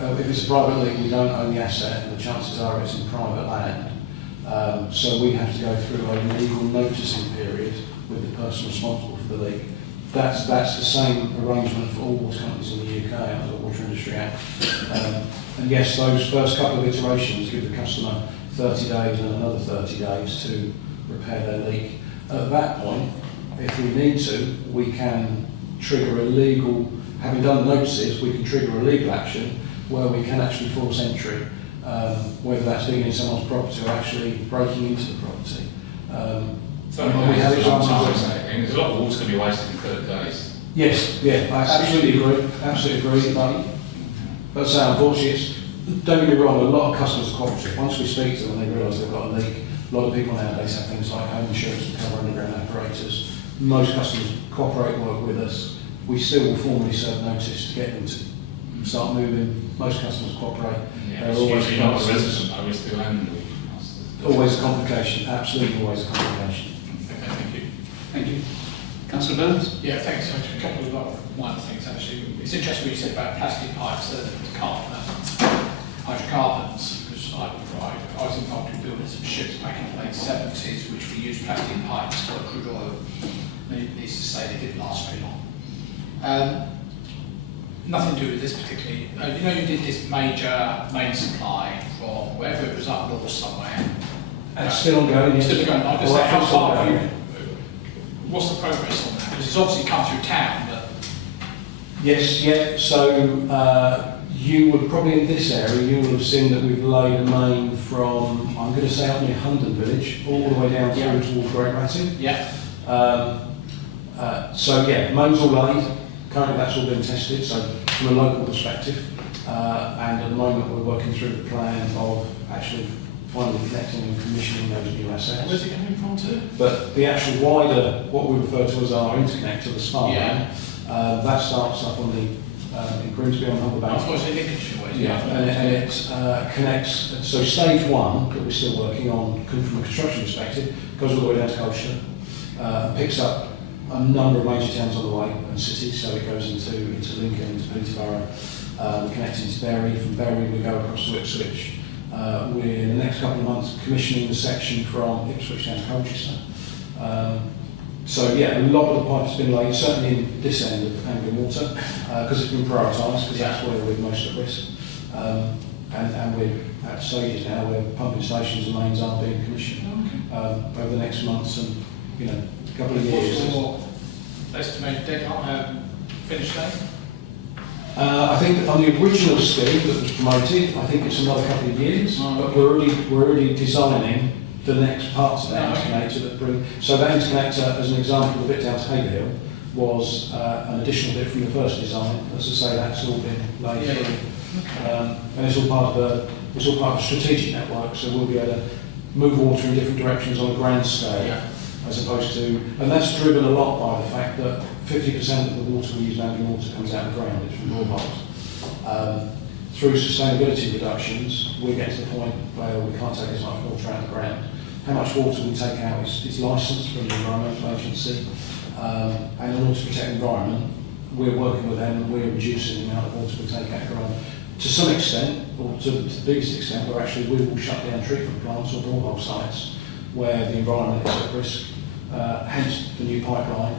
If it's a private leak, we don't own the asset, and the chances are it's in private land. So we have to go through a legal noticing period with the person responsible for the leak. That's the same arrangement for all water companies in the UK under the Water Industry Act. And yes, those first couple of iterations give the customer 30 days and another 30 days to repair their leak. At that point, if we need to, we can trigger a legal, having done the notices, we can trigger a legal action where we can actually force entry, whether that's being in someone's property or actually breaking into the property. So we have examples. There's a lot of water going to be wasted in 30 days. Yes, yeah, I absolutely agree. But say, unfortunately, don't get me wrong, a lot of customers are cooperative. Once we speak to them, they realise they've got a leak. A lot of people nowadays have things like home insurance to cover underground apparatus. Most customers cooperate and work with us. We still will formally serve notice to get them to start moving. Most customers cooperate. Yeah, it's usually not the resident, though, it's the landlord. Always a complication, absolutely always a complication. Okay, thank you. Thank you. Councillor Burns? Yeah, thanks. A couple of minor things actually. It's interesting what you said about plastic pipes, hydrocarbons, because I was involved in building some ships back in the late 70s, which we used plastic pipes for crude oil. Needless to say, they didn't last very long. Nothing to do with this particularly. You did this major main supply from wherever it was up north somewhere. And it's still ongoing, yes. Still going on. How far are you? What's the progress on that? Because it's obviously come through town, but... Yes, yeah. So you would probably in this area, you would have seen that we've laid a main from, I'm going to say up near Hundon Village, all the way down through towards Great Ratting. Yeah. So yeah, main's all laid. Currently that's all been tested, so from a local perspective. And at the moment we're working through the plan of actually finally connecting and commissioning those new assets. Where's it coming from to? But the actual wider, what we refer to as our interconnector, the spa, yeah. that starts up on the in Grimsby on Humber I Bank. thought it was in Lincolnshire, wasn't it? Yeah, and it connects, so stage 1 that we're still working on from a construction perspective goes all the way down to Colchester, picks up a number of major towns on the way and cities, so it goes into Lincoln, into Peterborough, connecting to Bury. From Bury we go across to Ipswich. We're in the next couple of months commissioning the section from Ipswich down to Colchester. So yeah, a lot of the pipe has been laid, certainly in this end of Anglian Water, because it's been prioritised, because that's where we're most at risk. And we're at stages now where pumping stations and mains are being commissioned over the next months and, you know, a couple of years. What's your estimated deadline, finish date? I think on the original scheme that was promoted, I think it's another couple of years, but we're already designing the next parts of that interconnector that bring. So that interconnector, as an example, the bit down to Haverhill was an additional bit from the first design. As I say, that's all been laid through. And it's all part of a strategic network, so we'll be able to move water in different directions on a grand scale, as opposed to, and that's driven a lot by the fact that 50% of the water we use in Anglian Water comes out of the ground, it's from boreholes. Through sustainability reductions, we get to the point where we can't take as much water out of the ground. How much water we take out is licensed from the Environmental Agency, and in order to protect the environment, we're working with them and we're reducing the amount of water we take out of the ground. To some extent, or to the biggest extent, we will shut down treatment plants or borehole sites where the environment is at risk. Hence, the new pipeline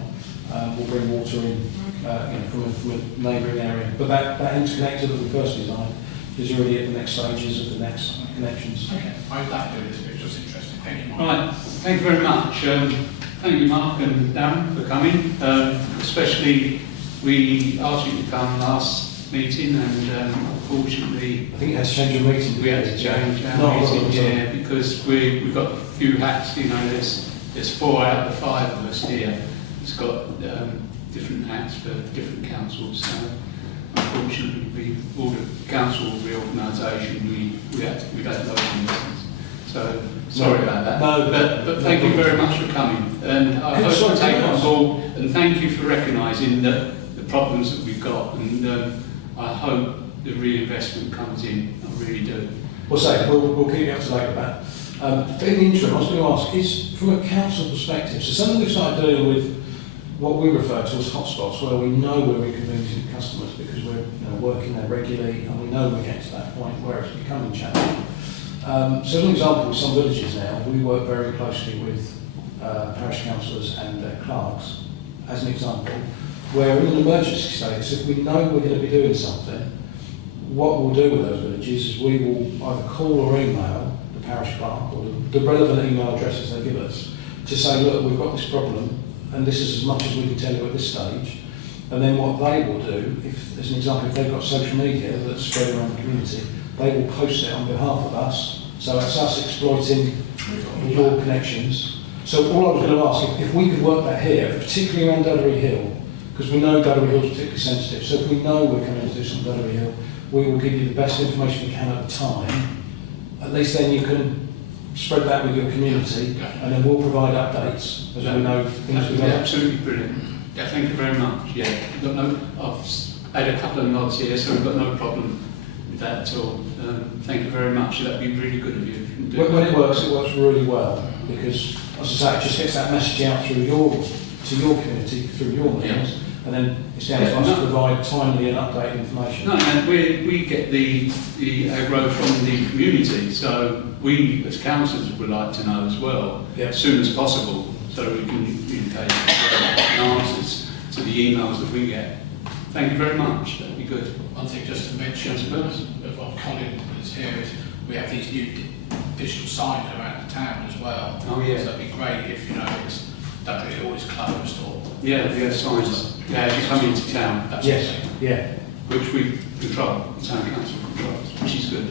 will bring water in from a neighbouring area. But that interconnector that we first designed is already at the next stages of the next connections. Okay, I would like to do this, which was interesting. Thank you, Mark. Right, thank you very much. Thank you, Mark and Darren, for coming. Especially, we asked you to come last meeting, and unfortunately, I think it had to change your meeting. we had to change our meeting, because we've got a few hats. You know, there's 4 out of the 5 of us here. It's got different hats for different councils. So unfortunately, all the council reorganisation, we've had loads of meetings. So sorry about that. No, but thank you very much for coming, and I hope you take on board. And thank you for recognising the problems that we've got. And I hope the reinvestment comes in. I really do. We'll keep you up to date with that. But in the interim, I was going to ask, is from a council perspective, so something we've started dealing with what we refer to as hotspots, where we know we're inconveniencing customers because we're working there regularly and we know we're getting to that point where it's becoming challenging. So as an example, with some villages now, we work very closely with parish councillors and their clerks, as an example, where in an emergency status, if we know we're going to be doing something, what we'll do with those villages is we will either call or email the parish clerk or the relevant email addresses they give us to say, look, we've got this problem and this is as much as we can tell you at this stage. And then what they will do, if, as an example, if they've got social media that's spread around the community, they will post it on behalf of us. So it's us exploiting your connections. So all I was going to ask, if we could work that here, particularly around Duddery Hill, because we know Duddery Hill is particularly sensitive, so if we know we're coming to do some Duddery Hill, we will give you the best information we can at the time. At least then you can spread that with your community, and then we'll provide updates as we know things are going. Absolutely brilliant. Yeah, thank you very much. Yeah, I've had a couple of nods here, so we've got no problem with that at all. Thank you very much. That'd be really good of you. When it works really well, because, as I say, it just gets that message out through to your community, through your means, and then it's down to us to provide timely and updated information. No, and we get the aggro from the community, so we as councillors would like to know as well, as soon as possible, so we can communicate answers to the emails that we get. Thank you very much, that'd be good. One thing just to mention, while Colin is here, is we have these new digital signs around the town as well. Oh yeah. So that'd be great if, it's Dudley Hill is closed or... Yeah, signs. Yeah, as you come into town. That's Which we control, the town council controls, which is good.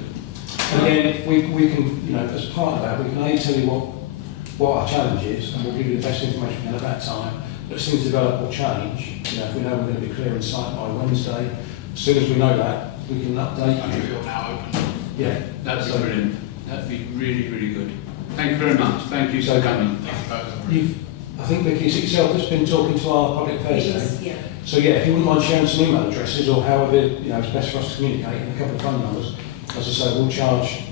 And again, we can, as part of that, we can only tell you what our challenge is, and we'll give you the best information we can at that time. But as things develop or change, if we know we're going to be clear in sight by Wednesday, as soon as we know that, we can update you. You're now open. Yeah. That'd be brilliant. That'd be really, really good. Thank you very much. Thank you for coming. Thank you both. I think Vicky yourself has been talking to our public affairs team. Yeah. So yeah, if you wouldn't mind sharing some email addresses or however it's best for us to communicate, and a couple of phone numbers. As I say, we'll charge,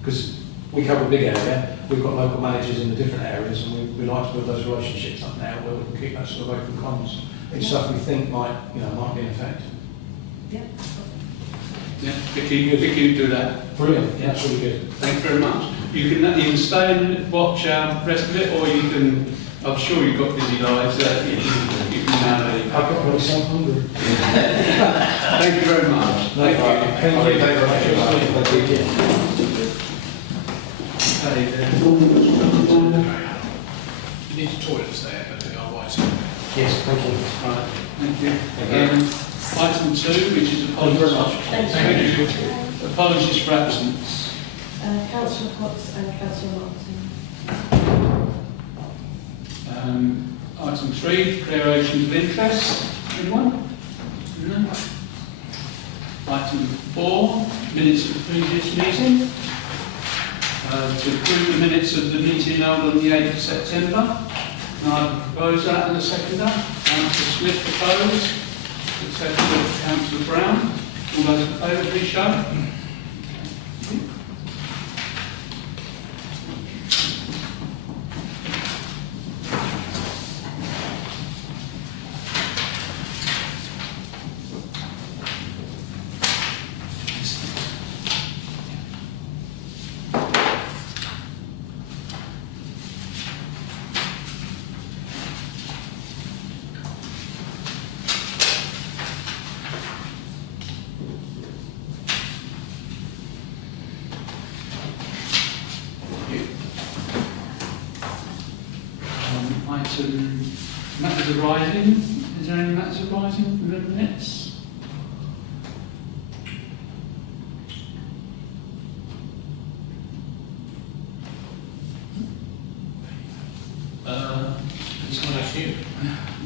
because we cover a big area, we've got local managers in the different areas, and we like to build those relationships up now where we can keep that sort of open comms. It's stuff we think might be in effect. Yeah. Yeah, Vicky do that. Brilliant, Yeah. that's really good. Thank you very much. You can stay and watch the rest of it, or you can, I'm sure you've got busy lives, you can now leave. I've got myself hungry. Thank you very much. Thank you. Thank you very much. Okay, then. You need toilets there, but otherwise. Yes, thank you. Right, thank you. Item 2, which is Thank you very much. Thank you. apologies for absence. Councillor Potts and Councillor Martin. Item 3, declarations of interest. Anyone? No. Item 4, minutes of the previous meeting. To approve the minutes of the meeting held on the 8th of September. And I propose that and a seconder. Councillor Smith proposed. Accepted by Councillor Brown. All those in favour, please show. Item matters arising. Is there any matters arising from the minutes? It's not a few.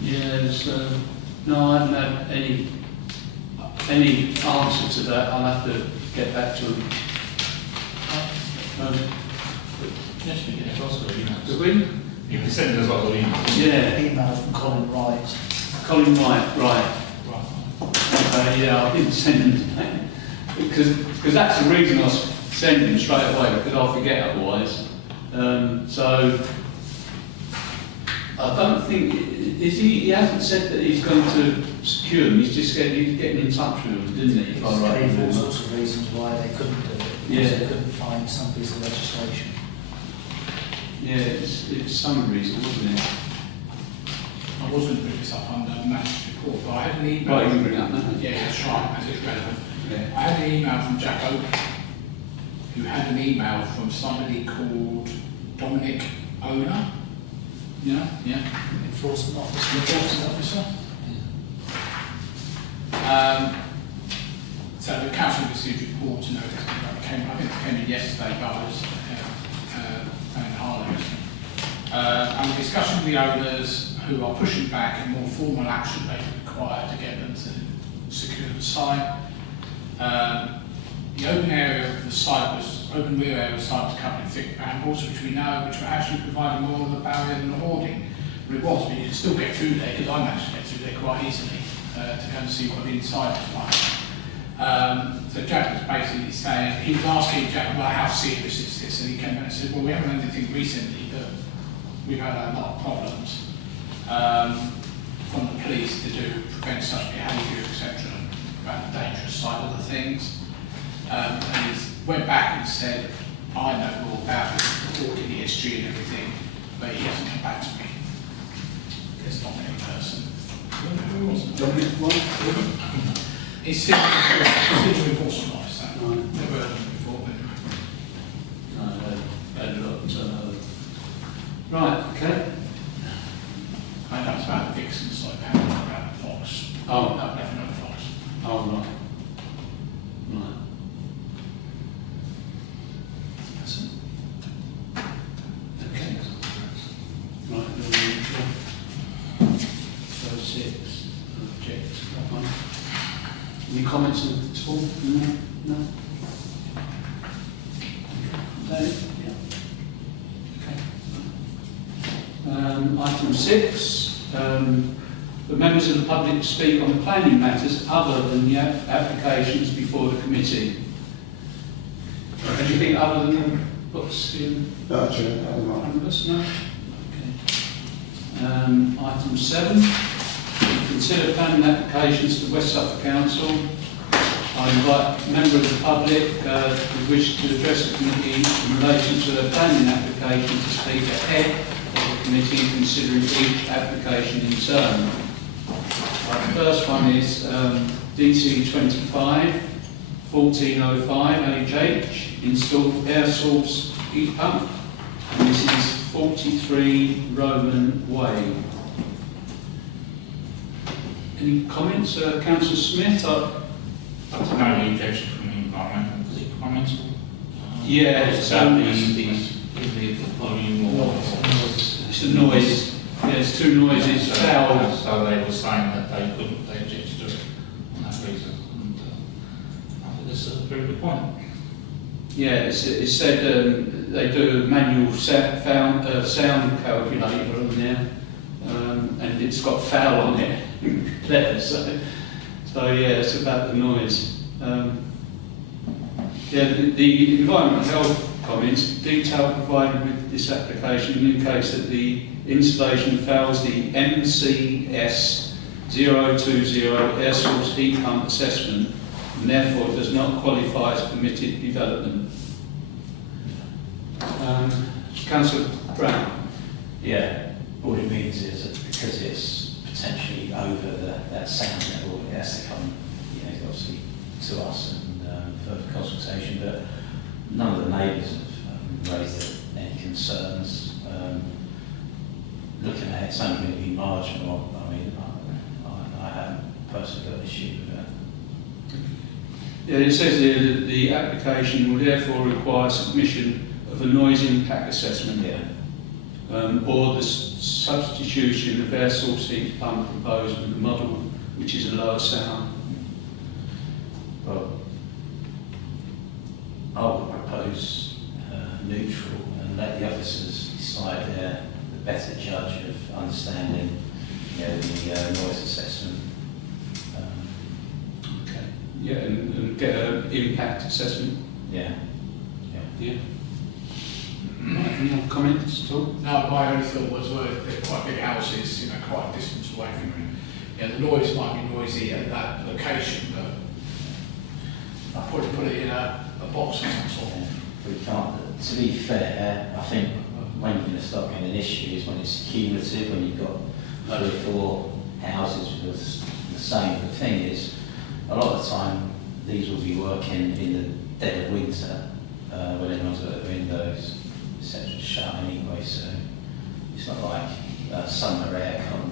Yes. No, I haven't had any answer to that. I'll have to get back to them. Yes, we can. It's also emails. Do we? You can send us lots of emails. Yeah. Email from Colin Wright. Colin White, right. Yeah, I didn't send them today. Because that's the reason I send him straight away, because I'll forget otherwise. So, I don't think, he hasn't said that he's going to secure them, he's just said he's getting in touch with them, didn't he? If I He's right gave all remember. sorts of reasons why they couldn't do it. Yeah. Because they couldn't find some piece of legislation. Yeah, it's some reason, wasn't it? I was going to bring this up under Matt's report, but I had an email. Right, you can bring it up now. Yeah, that's right, as it's relevant. Yeah. I had an email from Jack Oak, who had an email from somebody called Dominic Owner. Yeah, yeah. Enforcement officer. Enforcement officer. So the council received a report to notice that I think it came in yesterday, but I was in Harlow. And a discussion with the owners who are pushing back a more formal action they require to get them to secure the site. The open area of the site was, open rear area of the site was covered in thick brambles, which we know, which were actually providing more of a barrier than a hoarding. But it was, but you can still get through there, because I managed to get through there quite easily to go and see what the inside was like. So Jack was basically saying, he was asking Jack, well, how serious is this? And he came back and said, well, we haven't done anything recently, but we've had a lot of problems from the police to prevent such behaviour, etc., about the dangerous side of the things. And he went back and said, I know more about it, reporting the history and everything, but he hasn't come back to me. It's not any person. Who was it? Dominic what? He's civil enforcement officer. Right. Never heard of him before, but No, had a lot. Right, okay. I know it's about the Vixen site, apparently about the Fox. Oh. No, nothing on the Fox. Oh, right. Right. That's it. Okay. Right, so 6, object, that one. Any comments at all? No? No? Okay. Yeah. Okay. Item 6, for members of the public to speak on the planning matters other than the applications before the committee. Anything other than what's in No, Chair, front of us? No? Okay. Item 7. Consider planning applications to West Suffolk Council. I invite a member of the public who wish to address the committee in relation to a planning application to speak ahead of the committee considering each application in turn. The first one is DC 25 1405 HH, installed air source heat pump, and this is 43 Roman Way. Any comments, Councillor Smith? That's an only objection from the environmental, was it environmental? Yeah, It's so about the volume or... it's a noise. Yeah, it's too noisy, it's foul. So they were saying that they couldn't, they objected to it on that reason. And I think that's a very good point. Yeah, it's said they do a manual sound calculator on there, and it's got foul on it. There, so yeah, it's about the noise. Yeah, the environmental health comments, detail provided with this application indicates that the installation fails the MCS 020 air source heat pump assessment and therefore does not qualify as permitted development. Councillor Brown. Yeah, all it means is that because it's potentially over that sound level, it has to come, obviously to us and further consultation, but none of the neighbours have raised any concerns. Looking at it, it's only going to be marginal. I mean, I haven't personally got an issue with that. Yeah, it says here that the application will therefore require submission of a noise impact assessment. Yeah. Or the substitution of air source heat pump proposed with a model which is a lower sound. Well, I would propose neutral and let the officers decide they're the better judge of understanding the noise assessment. Okay. Yeah, and get an impact assessment. Yeah. Yeah. Any other comments at all? No, my only thought was, well, they're quite big houses, quite a distance away from them. Yeah, the noise might be noisy at that location, but I'd probably put it in a box of some sort. We can't. To be fair, I think when you're going to start getting an issue is when it's cumulative, when you've got 3 or 4 houses with the same. The thing is, a lot of the time these will be working in the dead of winter when everyone's got their windows, etc. shut anyway. So it's not like summer aircon,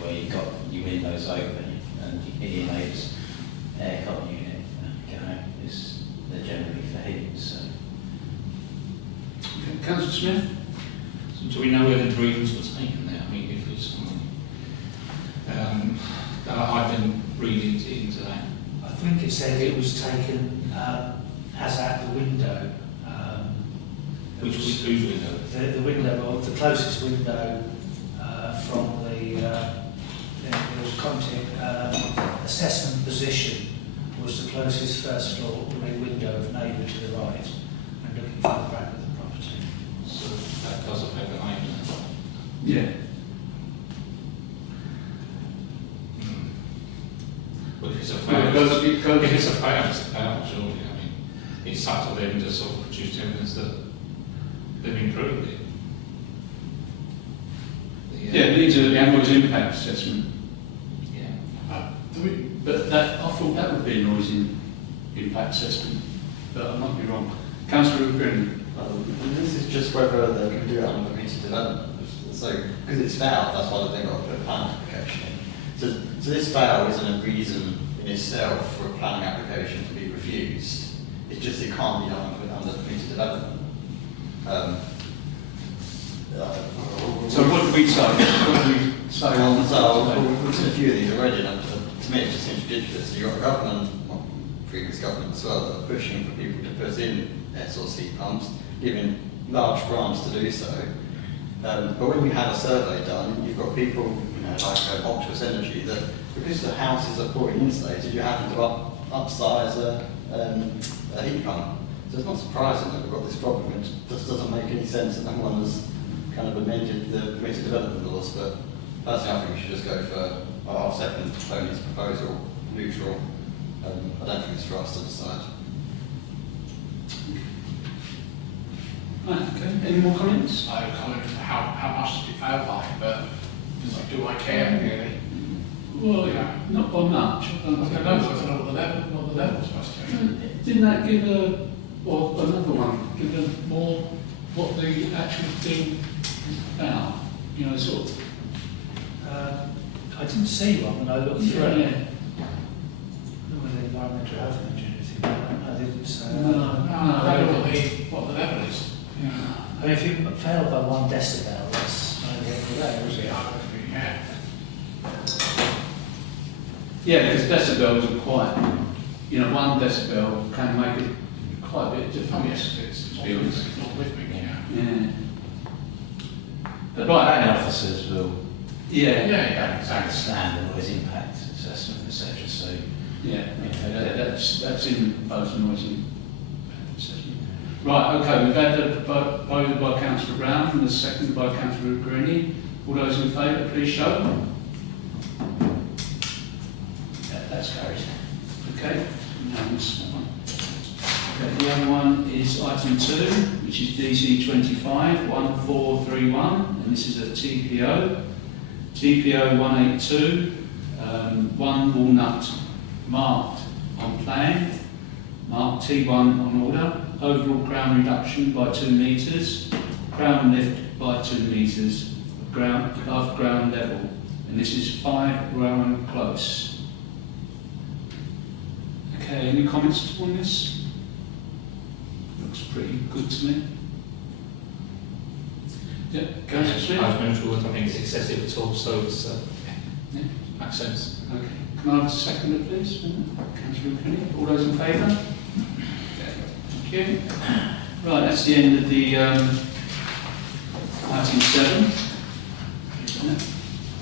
where you've got your windows open and you hear your neighbour's aircon unit going. They're generally for heat. So. Okay. Councillor Smith? So do we know where the dreams were taken there? I mean, if it's something... I've been reading into that. I think it said it was taken as at the window. Whose window? The window, or the closest window from there was content assessment position was the closest first floor window of neighbour to the right and looking for the back of the property. So that does affect the neighbours. Yeah. But if it's a Well, fail, if it's a fail, surely. I mean, it's up to them to sort of produce evidence that they've improved it. Yeah, it needs a noise impact assessment. Yeah. But I thought that would be a noise impact assessment, but I might be wrong. Councillor Green. This is just whether they can do it on permitted development. So, because it's failed, that's why they've got to put a planning application in. So this fail isn't a reason in itself for a planning application to be refused. It's just it can't be done under permitted development. So what do we say? What do we say on We've seen a few of these already, and to me it just seems ridiculous. You've got a government, well, previous government as well, that are pushing for people to put in air source heat pumps, giving large grants to do so, But when you have a survey done, you've got people, like Octopus Energy, that because the houses are poorly insulated, you're having to upsize a heat pump. So it's not surprising that we've got this problem. It just doesn't make any sense that no one has kind of amended the permitted development laws. But personally, I think we should just go for our second Tony's proposal, neutral. I don't think it's for us to decide. Right, okay. Any more comments? I comment how much did it fail by, but do I care really? Well, Yeah. not by much. I don't know what the level's supposed to be. Didn't that give another one, give more what the actual thing is about? Sort of. I didn't see one when I looked through it. Yeah. Not whether the environmental health mentioned anything about that. I didn't say. I don't know what the level is. Yeah. I mean, if you fail by 1 decibel, that's not the end of the day, is it? Yeah. Yeah, because decibels are quite, 1 decibel can make it quite a bit of difference. It's to be honest. not rhythmic, yeah. Yeah. But Right. planning officers will Yeah. Yeah, exactly. understand the noise impact assessment, etc. So Yeah. That's in both noise and assessment. Right, okay, we've had the proposal by Councillor Brown and the second by Councillor Greeny. All those in favour, please show. That's carried. Okay, unanimous, that one. Okay, the other one is item 2, which is DC 25-1431, and this is a TPO. TPO 182, 1 Walnut, marked on plan, marked T1 on order, overall ground reduction by 2 metres, ground lift by 2 metres, ground above ground level, and this is 5 Rowan Close. Okay, any comments on this? Looks pretty good to me. Yeah, Councillor Smith? I was neutral, I don't think it's excessive at all, so it's, Yeah. makes sense. Okay. Can I have a seconder, please? Councillor Kenny. All those in favour? Okay. Thank you. Right, that's the end of the item 7.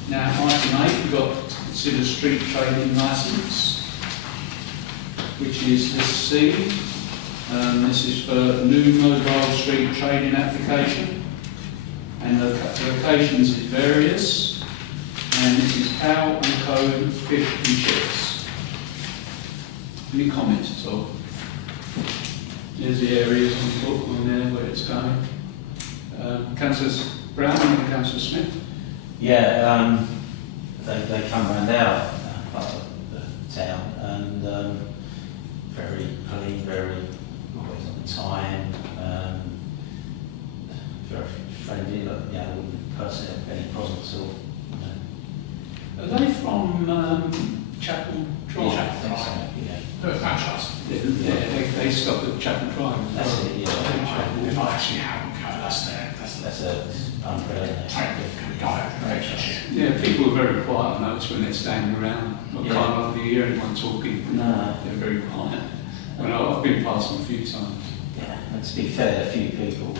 Now, item 8, we've got to consider street trading licence, which is the C. This is for new mobile street trading application, and the locations is various. And this is Cow and Co. Fish and Chips. Any comments at all? There's the areas on the book on there where it's going. Councillors Brown and Councillor Smith. yeah, they come round our part of the town and very clean, very always on time, very friendly. Look, wouldn't personally have any problems at all. Are they from Chapel Drive? Yeah, I think so, yeah. No, franchise. Yeah, they stop at Chapel Drive. That's it, yeah. They might actually have them go, that's there. That's a umbrella. Yeah, people are very quiet, I notice, when they're standing around. I can't hardly hear anyone talking. No. They're very quiet. I've been past them a few times. Yeah, and to be fair, a few people,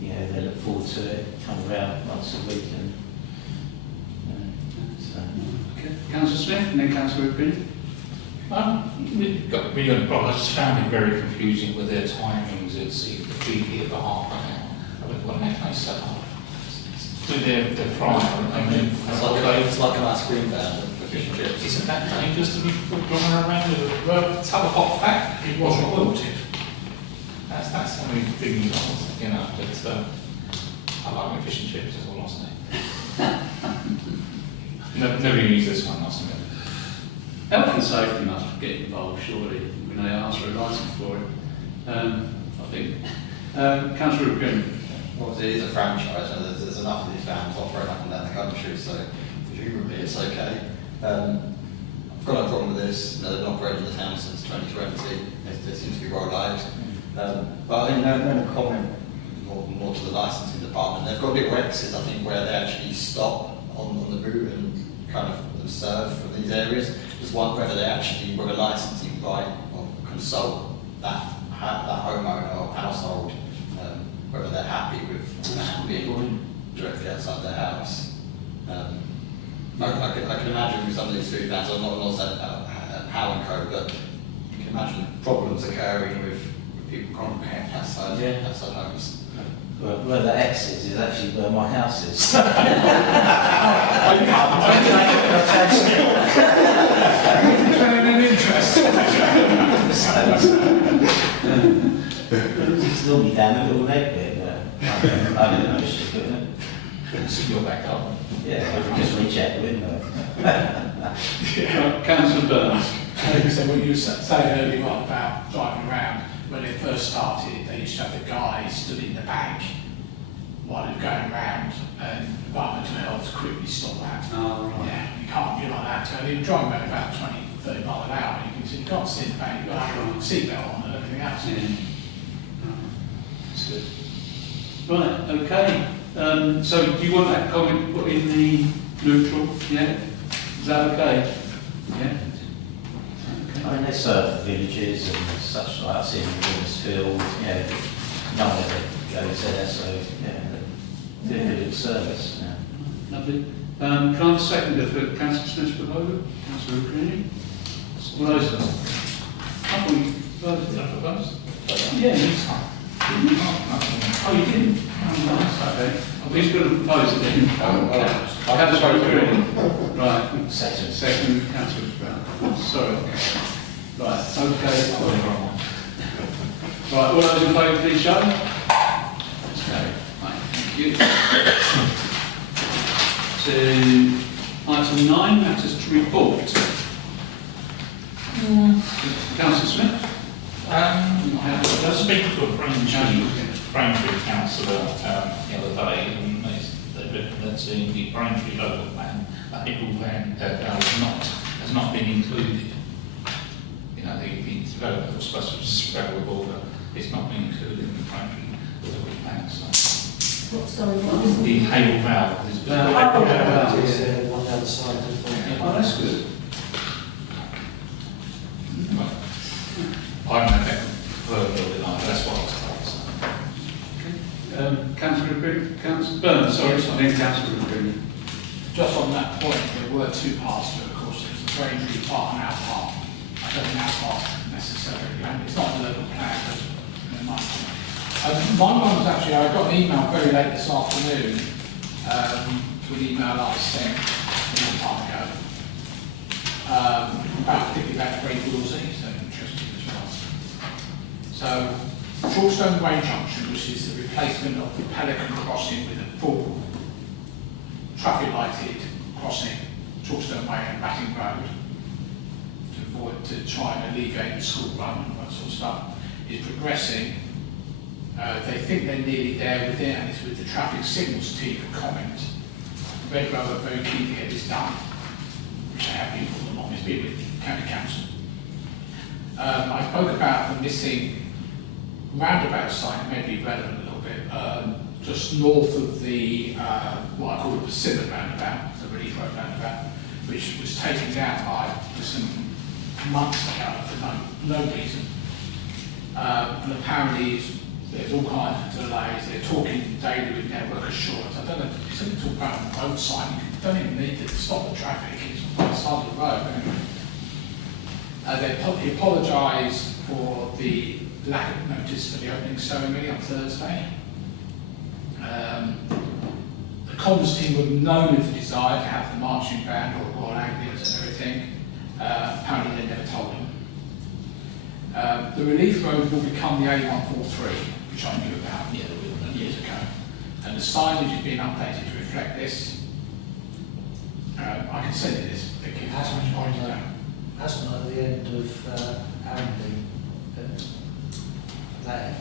they look forward to it, come around once a week and so. Okay. Councillor Smith and then Councillor Green. We've got really on the problem. I just found it very confusing with their timings. It's either 3 here for half an hour. I went, well, how can I set up? Do their frying, I mean, It's like an ice cream van for fish and chips. isn't that dangerous to be running around with a tub of hot fat? It wasn't watered. That's the only thing, but I like my fish and chips, that's all I'll say. Nobody needs this one, I'll say. Health and safety must get involved, surely, when they ask for a licence for it. I think. Councillor Green. Well, it is a franchise, and there's enough of these vans operating up and down the country, so presumably it's okay. I've got no problem with this. They've been operating in the town since 2020. They seem to be well lived. But I think no comment more to the licensing department. They've got little X's, I think, where they actually stop on the route and kind of serve from these areas. Just one whether they actually were a licensing right or consult that homeowner or household, whether they're happy with that being directly outside their house. I can imagine with some of these food vans, I'm not saying about how and co, but you can imagine problems occurring with people congregating outside homes. Well, where the X is actually where my house is. Declaring an interest. It's normally down a little leg bit, but I don't know, it's just good, isn't it? It's in your back garden. Yeah, if we just reach out the window. Councillor Burns. So what you were saying earlier on about driving around, when it first started, they used to have the guy stood in the back while they were going around, and Department of Health quickly stopped that. Oh, right. Yeah, you can't do like that. So they were driving around about 20, 30 mile an hour. You can see, you can't sit in the back, you've got to have a seatbelt on and everything else. Yeah. That's good. Right, okay. So do you want that comment put in the neutral? Yeah? Is that okay? Yeah? I mean, they serve the villages and such like. I've seen them in Huddersfield, no one ever goes there, so they're a good service. Yeah. Lovely. Can I have a seconder for Councillor Smith's proposal? Councillor Green? All those? I thought you proposed. Yeah, next time. Oh, you didn't? Oh, nice, okay. Who's going to propose it then? Councillor Green. Right. Second, Councillor Brown. Sorry. Right, okay. Right, all those in favour, please show. Okay, right, thank you. To item 9, matters to report. Councillor Smith? I was speaking to a Braintree councillor the other day, and they recommended seeing the Braintree local plan that Haverhill van has not been included. You know, the development was supposed to spread the border. It's not been included in the Braintree local plan. So. What, sorry, what was The Haverhill valve. One down the side. Oh, that's good. I haven't had that further, that's what I was told. So. Councillor Green? Councillor Burns, sorry, then Councillor Green. Just on that point, there were two parts to it, of course. There's the Braintree part and our part. I don't think our part necessarily. It's not the local plan, but it might be. My one was actually, I got an email very late this afternoon to an email I sent a long time ago particularly about Great Willsey, so interesting as well. So, Chalkstone Way Junction, which is the replacement of the Pelican crossing with a full traffic lighted crossing, Chalkstone Way and Batting Road, to try and alleviate the school run and that sort of stuff, is progressing. They think they're nearly there with it, and it's with the traffic signals team for comment. Red Row are very keen to get this done, which I have been for the longest bit with County Council. I spoke about the missing roundabout site, maybe relevant a little bit, just north of the, what I call the Persimmon roundabout, the Relief Road roundabout, which was taken down by some months ago for no reason. And apparently there's all kinds of delays. They're talking daily with Network Assurance. I don't know, it's something to talk about on the road sign. You don't even need to stop the traffic. It's on the side of the road anyway. They apologised for the lack of notice for the opening ceremony on Thursday. The comms team would have known of the desire to have the marching band or Royal Anglians and everything. Apparently they never told him. The Relief Road will become the A143, which I knew about years ago. And the signage is being updated to reflect this. I can send you this, Vicky, if that's much pointed out. Hasn't at the end of Haverhill there.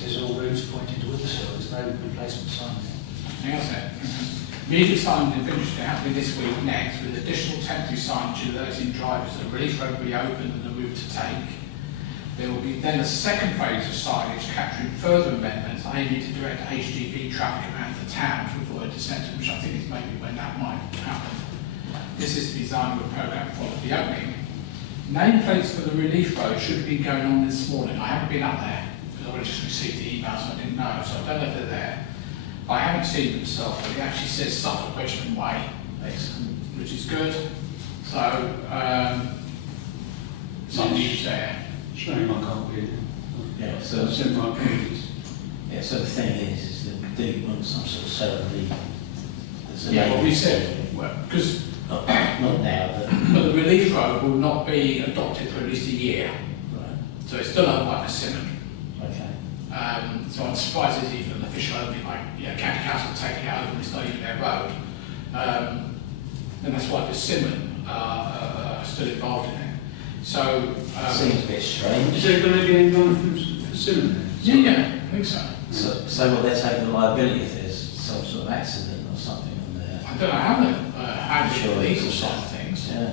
There's all routes pointing to Huddersfield. There's no replacement sign there. Hang on a sec. Immediate signage is finished happening this week next, with additional temporary signage alerting drivers that the Relief Road will be open and the route to take. There will be then a second phase of signage capturing further amendments aiming to direct HGV traffic around the town to avoid dissension, which I think is maybe when that might happen. This is the design of a programme for the opening. Nameplates for the Relief Road should have been going on this morning. I haven't been up there because I just received the emails and I didn't know, so I don't know if they're there. I haven't seen it myself, but it actually says Suffolk Regiment Way, which is good. So, some news there. Shame I can't read it. Yeah, So I've sent my apologies. yeah, so the thing is that we do want some sort of ceremony. Yeah, what we said, because Not now, but the relief road will not be adopted for at least a year. right, So it's still owned by Persimmon. okay. So I'm surprised there's even an official opening, like, county council taking it over and it's not even their road. And that's why Persimmon are still involved in it. So, Seems a bit strange. Is there going to be anyone from Persimmon there? yeah, I think so. So will they take the liability if there's some sort of accident or something on there? I don't know how they handle Sure, the legal it's- side of things. Yeah.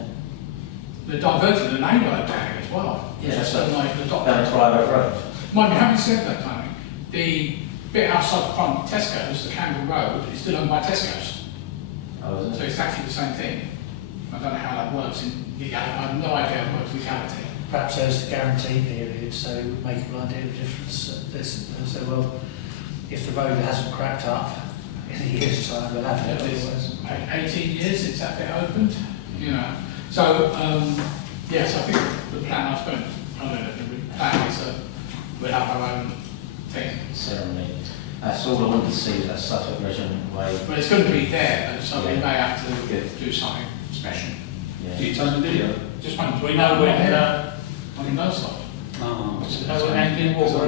They're diverting the name road down here as well. Yeah, Just so- like the dock. Down a private road. Mind you, having said that, Tony, the bit outside the front of Tesco's, the Campbell Road, is still owned by Tesco's. Oh, is So it? it's actually the same thing. I don't know how that works in legality. I have no idea how it works in legality. Perhaps there's the guarantee period, so make a idea of the difference. So, well, if the road hasn't cracked up in a year's time, we'll have Yeah, to. it's 18 years since that bit opened, you know. So, yes, I think the plan I've spent, I don't know, the plan is that we'll have our own thing. Ceremony. That's all I wanted to see, that Suffolk Regiment Way. But it's going to be there, so we Yeah. may have to Good. do something special. Do Yeah. you take the video? Just wondering, do we know when, I mean, no stuff. Oh, know when Anthony Walker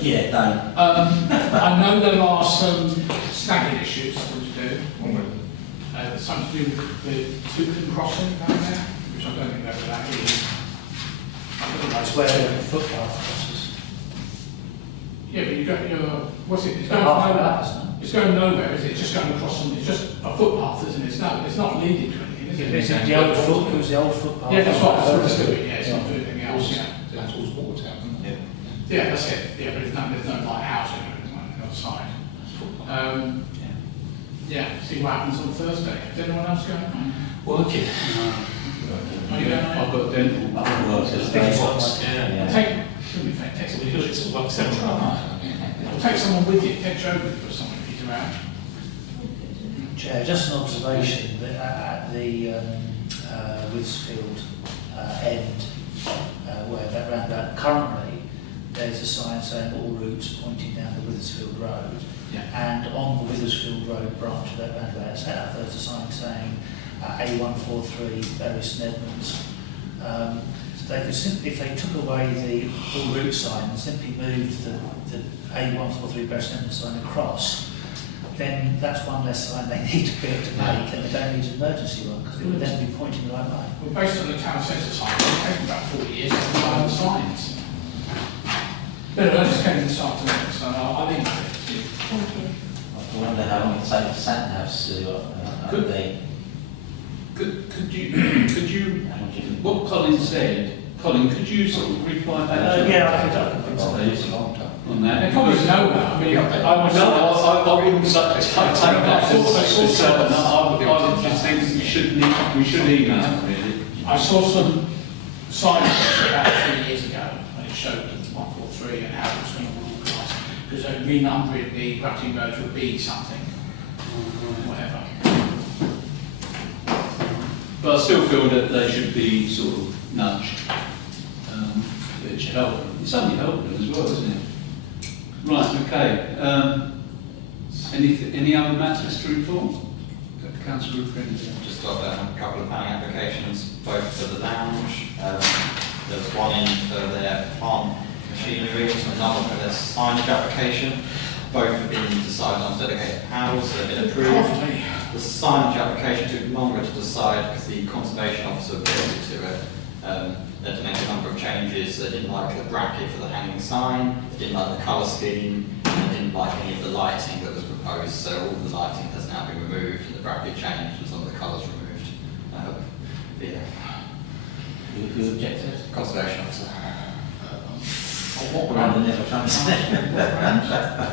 Yeah, done. I know there are some snagging issues to do. Something to do with the Tooten crossing down there, which I don't think they're that easy. I don't know, That's where the footpath crosses. yeah, but you got your, what's it? It's It's going half of nowhere. that, isn't it? It's going nowhere, is it? It's just going across, it's just a footpath, isn't it? It's not leading to anything, is it? It's the old foot, it was the old footpath. Yeah, that's what it's doing, yeah, it's not doing anything else, yeah. Down towards Watertown, isn't it? Yeah, that's it, yeah, but there's no like housing or anything on the other side. Yeah, see what happens on Thursday. Is anyone else going? Working. Are you going? I've got dental. Yeah. Take, should be fair, take So we do it sort of like 7 o'clock night. take someone with you, take Joe with you or someone if he's around. Chair, just an observation that at the Withersfield end, where that roundabout, currently there's a sign saying all routes pointing down the Withersfield Road. Yeah. And on the Withersfield Road branch of that roundabout south, there's a sign saying A143 Bury St Edmunds. So they could simply, if they took away the all route sign and simply moved the A143 Bury St Edmunds sign across, then that's one less sign they need to be able to make, and they don't need an emergency one, because it would then be pointing the right way. Well, based on the town centre sign, it's taken about 40 years to find the signs. But I just came this afternoon, so I'll leave it to you. I wonder how long it takes for sat navs to update. Could you, what Colin said, Colin, could you sort of reply back to Yeah, I can please, on that? They probably know that. I mean, I was I wouldn't take that as certain. I would just think we should email, really. I saw some signage about 3 years ago, and it showed the 143 and how it was going to be organised. Because they renumbering the Rutting Road would be something, whatever. But I still feel that they should be sort of nudged. It should help them. It's only helping them as well, isn't it? Right, okay. Any other matters to report? Councillor Friendly. Just got a couple of planning applications, both for the lounge. There's one in for their plant machinery, and another for their signage application. Both have been decided on dedicated panels, they've been approved. Lovely. The signage application took longer to decide because the conservation officer objected to it. They had to make a number of changes. They didn't like the bracket for the hanging sign, they didn't like the colour scheme, and they didn't like any of the lighting that was proposed. So all the lighting has now been removed, and the bracket changed, and some of the colours removed. Who objected? Conservation officer. What around the never comes.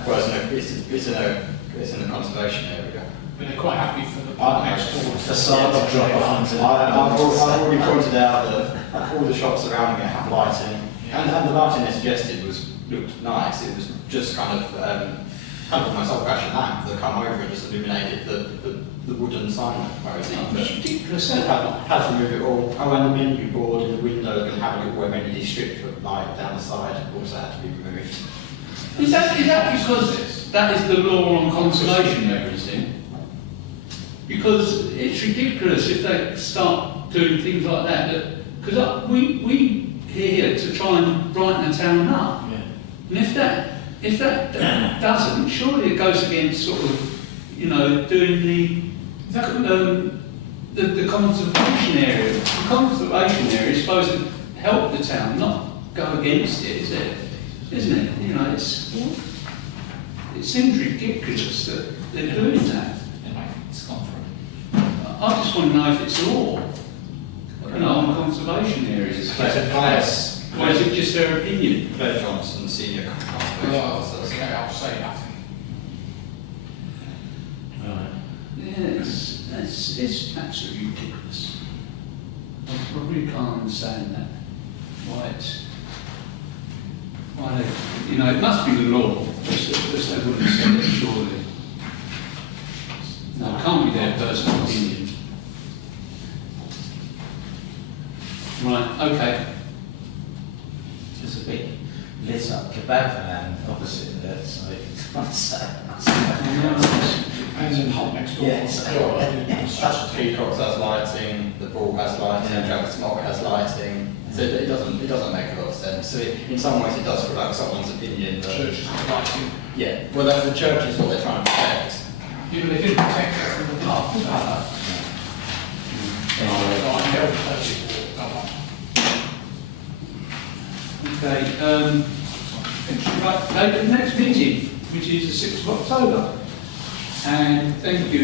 Well, it's in the conservation area. But they're quite happy for the part next door. Facade to drop off onto I've already pointed out that all the shops surrounding it have lighting, and the lighting they suggested was looked nice. It was just kind of almost old-fashioned lamp that come over and just illuminated the wooden sign proposing. It's ridiculous. Had to move it all. Oh, and the menu board in the window going to have a little web LED strip of light down the side also had to be removed. Is that because that is the law on conservation areas then? Because it's ridiculous if they start doing things like that. Because we here to try and brighten the town up. Yeah. And if that doesn't, surely it goes against sort of, you know, doing the conservation area. The conservation area is supposed to help the town, not go against it, is it? Isn't it? You know, it seems ridiculous that they're doing that. Anyway, it's gone through. I just want to know if it's law, you know, on conservation areas. Or is it just their opinion? Claire Johnson, senior conservation officer. Okay, I'll say nothing. Yeah, it's absolutely ridiculous. I really can't understand that. Why they, you know, it must be the law. Just they wouldn't have said it, surely. No, it can't be their personal opinion. Right, okay. There's a big lit up kebab land opposite there, so it's not sad. Depends on hot next door. Yes. Peacock's has lighting, the Ball has lighting, Jack's Mock has lighting. So it doesn't make a lot of sense. So in some ways it does feel like someone's opinion. That, Churches have lighting. yeah, well the church is what they're trying to protect. Yeah, but they didn't protect it from the pub. I held Okay, right, date of the next meeting, which is the 6th of October. And thank you